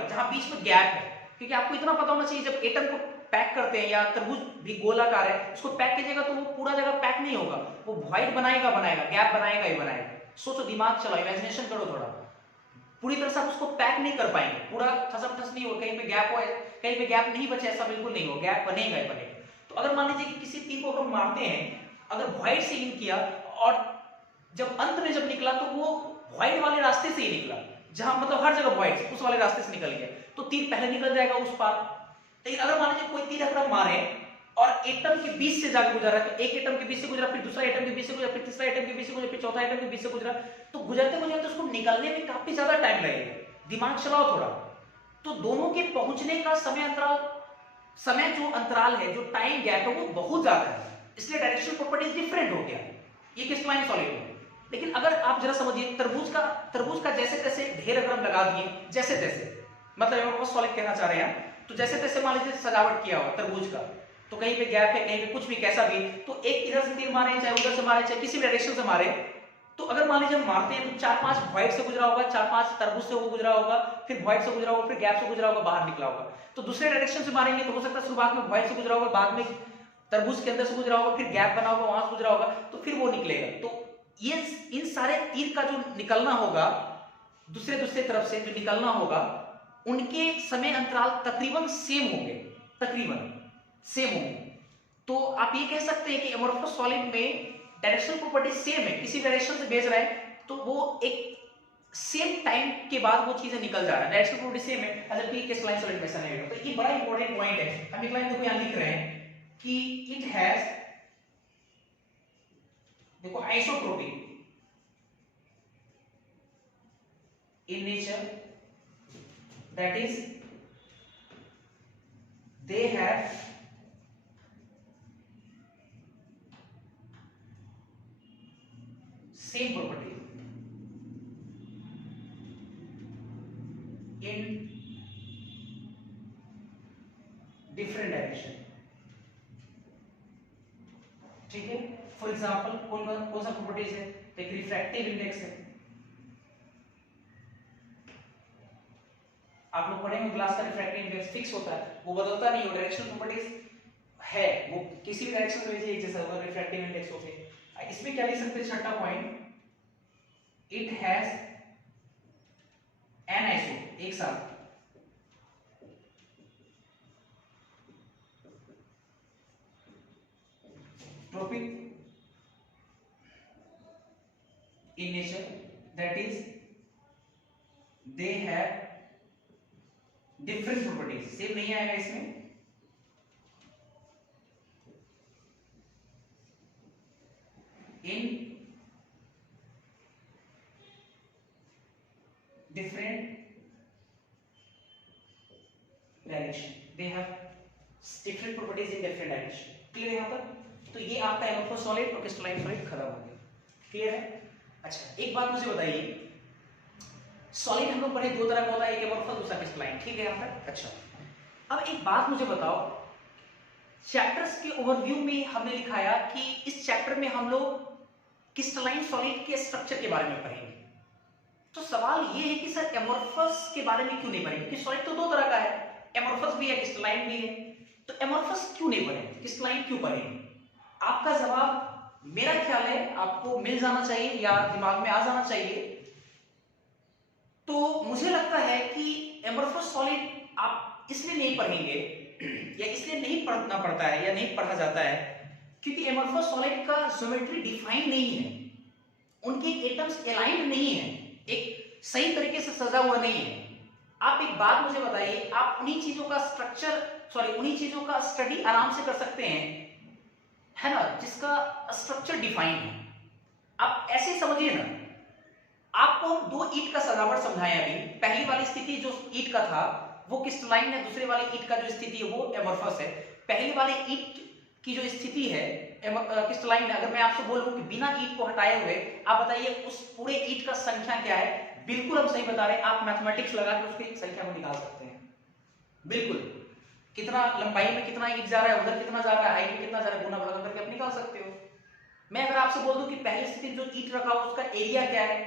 जहां बीच में गैप है, क्योंकि आपको इतना पता होना चाहिए, जब एटम को पैक करते हैं या तरबूज भी गोलाकार है, उसको पैक कीजिएगा तो वो पूरा जगह पैक नहीं होगा, वो व्हाइट बनाएगा, गैप बनाएगा ही बनाएगा। सोचो, दिमाग चलाओ, इमेजिनेशन करो थोड़ा। पूरी तरह से आप उसको पैक नहीं कर पाएंगे, पूरा ठसम ठस नहीं हो, कहीं पे गैप हो, कहीं पे गैप नहीं बचे, ऐसा बिल्कुल नहीं हो, गैप बनेगा ही बनेगा। तो अगर मान लीजिए कि किसी तीर को हम मारते हैं, अगर व्हाइट से इन किया और जब अंत में जब निकला तो वो व्हाइट वाले रास्ते से ही निकला, जहां मतलब हर जगह व्हाइट उस वाले रास्ते से निकल गया, तो तीर पहले निकल जाएगा उस पार। लेकिन अगर मान लीजिए कोई तीर अगर हम मारे और एटम के बीच से जाकर गुजरा, तो एक एटम के बीच से गुजरा, फिर दूसरा एटम के बीच से गुजरा, फिर तीसरा एटम के बीच से गुजरा, फिर चौथा एटम के बीच से गुजरा, तो गुजरते गुजरते उसको निकलने में काफी ज्यादा टाइम लगेगा। दिमाग चलाओ थोड़ा। तो दोनों के पहुंचने का समय जो अंतराल है, जो टाइम गैप है, वो बहुत ज्यादा है, इसलिए डायरेक्शनल प्रॉपर्टीज डिफरेंट हो गया ये क्रिस्टलाइन सॉलिड में। लेकिन अगर आप जरा समझिए, तरबूज का जैसे तैसे ढेर अगर हम लगा दिए, जैसे तैसे, मतलब हम सॉलिड कहना चाह रहे हैं, तो जैसे तैसे मान लीजिए सजावट किया हुआ तरबूज का, तो कहीं पे गैप है, कहीं पे कुछ भी, कैसा भी, तो एक इधर से तीर मारे, चाहे उधर से मारे, चाहे किसी भी डायरेक्शन से मारे, तो अगर मान लीजिए हम मारते हैं तो 4-5 व्हाइट से गुजरा होगा, 4-5 तरबूज से वो गुजरा होगा, फिर व्हाइट से गुजरा होगा, फिर गैप से गुजरा होगा, बाहर निकला होगा। तो दूसरे डायरेक्शन से मारेंगे तो हो सकता है शुरुआत में व्हाइट से गुजरा होगा, बाद में तरबूज के अंदर से गुजरा होगा, फिर गैप बना होगा, वहां से गुजरा होगा, तो फिर वो निकलेगा। तो ये इन सारे तीर का जो निकलना होगा दूसरे दूसरे तरफ से जो निकलना होगा उनके समय अंतराल तकरीबन सेम होंगे, तकरीबन सेम होंगे। तो आप ये कह सकते हैं कि एमोर्फस सॉलिड में डायरेक्शनल प्रॉपर्टी सेम है, किसी डायरेक्शन से भेज रहा है तो वो एक सेम टाइम के बाद वो चीजें निकल जा रहा है, डायरेक्शनल प्रॉपर्टी सेम है, जबकि क्रिस्टलाइन सॉलिड में ऐसा नहीं होगा। तो ये बड़ा इंपॉर्टेंट पॉइंट है। हम एक लाइन देखो यहां लिख रहे हैं कि इट हैज, देखो isotropic in nature, that is they have same property in different direction। ठीक है, फॉर एग्जाम्पल कौन सा प्रॉपर्टीज है, एक रिफ्रैक्टिव इंडेक्स है, आप लोग पढ़ेंगे ग्लास का रिफ्रैक्टिव इंडेक्स फिक्स होता है, वो बदलता नहीं, वो डायरेक्शनल प्रॉपर्टीज है, वो किसी भी डायरेक्शन में भेजिए एक जैसा होगा रिफ्रैक्टिव इंडेक्स होके। इसमें क्या लिख सकते हैं, छठा point, it has an iso, एक साथ trophic in nature, that is they have different properties। Same नहीं आएगा इसमें, in different direction, they have different properties in different direction। Clear है यहाँ पर? तो ये आपका एमोर्फस सॉलिड और क्रिस्टलाइन सॉलिड खत्म हो गया। क्लियर है? अच्छा, एक बात मुझे बताइए, सॉलिड हम लोग पढ़े दो तरह का होता है, एक एमोर्फस दूसरा क्रिस्टलाइन, ठीक है यहाँ पर? अच्छा, अब एक बात मुझे बताओ, चैप्टर्स के ओवरव्यू में हमने लिखाया कि इस चैप्टर में हम लोग क्रिस्टलाइन सॉलिड के स्ट्रक्चर के बारे में पढ़ेंगे। तो सवाल ये है कि सर एमोर्फस के बारे में क्यों नहीं पढ़ेंगे? कि सॉलिड तो दो तरह का है, एमोर्फस भी है क्रिस्टलाइन भी है, तो एमोर्फस क्यों नहीं पढ़ेंगे, क्रिस्टलाइन क्यों पढ़ेंगे? आपका जवाब मेरा ख्याल है आपको मिल जाना चाहिए या दिमाग में आ जाना चाहिए। तो मुझे लगता है कि एमोर्फस सॉलिड आप इसलिए नहीं पढ़ेंगे या इसलिए नहीं पढ़ना पड़ता है या नहीं पढ़ा जाता है क्योंकि एमोर्फस सॉलिड का ज्योमेट्री डिफाइन नहीं है, उनके एटम्स अलाइंड नहीं है, एक सही तरीके से सजा हुआ नहीं है। आप एक बात मुझे बताइए, आप उन्हीं चीजों का उन्हीं चीजों का स्टडी आराम से कर सकते हैं, है ना, जिसका स्ट्रक्चर डिफाइन है। आप ऐसे समझिए ना, आपको हम दो ईंट का सजावट समझाएं अभी। पहली वाली स्थिति जो ईंट का था वो क्रिस्टलाइन है, दूसरे वाली ईंट का जो स्थिति है वो एमोर्फस है। पहली वाली ईंट की जो स्थिति है क्रिस्टलाइन है, अगर मैं आपसे बोलूं कि बिना ईंट को हटाए हुए आप बताइए उस पूरे ईंट का संख्या क्या है, बिल्कुल हम सही बता रहे हैं, आप मैथमेटिक्स लगा के उसकी संख्या को निकाल सकते हैं। बिल्कुल, कितना लंबाई में कितना ईंट जा रहा है, उधर कितना जा रहा है, हाइट में कितना जा रहा है, गुना भाग करके आप निकाल सकते हो। मैं अगर आपसे बोल दूं कि पहली स्थिति जो ईंट रखा हो उसका एरिया क्या है,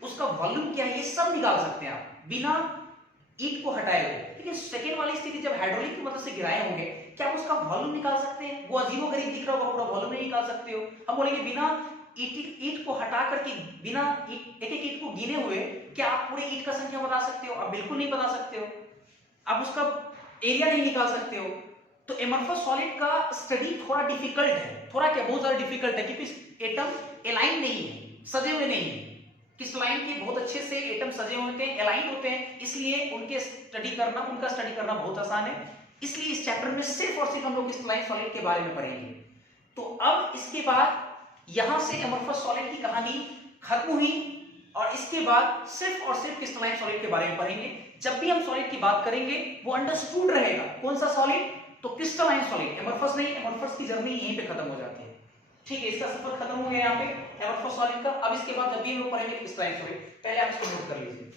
उसका वॉल्यूम क्या है, ये सब निकाल सकते हैं आप बिना ईंट को हटाए हुए। लेकिन सेकेंड वाली स्थिति जब हाइड्रोलिक की मदद से गिराए होंगे, क्या आप उसका वॉल्यूम निकाल सकते हैं? वो अजीबोगरीब दिख रहा होगा, पूरा वॉल्यूम नहीं निकाल सकते हो। हम बोलेंगे बिना ईंट को हटा करके, बिना एक एक ईंट को गिने हुए क्या आप पूरे ईंट का संख्या बता सकते हो? आप बिल्कुल नहीं बता सकते हो। आप उसका एरिया नहीं निकाल सकते हो। तो एमोर्फस सॉलिड का स्टडी थोड़ा डिफिकल्ट है, थोड़ा क्या बहुत ज्यादा डिफिकल्ट है, क्योंकि एटम अलाइन नहीं है, सजे हुए नहीं है। क्रिस्टलाइन के बहुत अच्छे से एटम सजे होते हैं, अलाइन होते हैं, इसलिए उनका स्टडी करना बहुत आसान है। इसलिए इस चैप्टर में सिर्फ और सिर्फ हम लोग क्रिस्टलाइन सॉलिड के बारे में पढ़ेंगे। तो अब इसके बाद यहां से एमोर्फस सॉलिड की कहानी खत्म हुई और इसके बाद सिर्फ और सिर्फ क्रिस्टलाइन सॉलिड के बारे में पढ़ेंगे। जब भी हम सॉलिड की बात करेंगे वो अंडरस्टूड रहेगा, कौन सा सॉलिड, तो क्रिस्टलाइन सॉलिड, एमोर्फस नहीं। एमोर्फस की जर्नी यहीं पे खत्म हो जाती है। ठीक है, इसका सफर खत्म हो गया यहाँ पे एमोर्फस सॉलिड का। अब इसके बाद जब भी हम लोग पढ़ेंगे क्रिस्टलाइन सॉलिड, पहले आप इसको नोट कर लीजिए।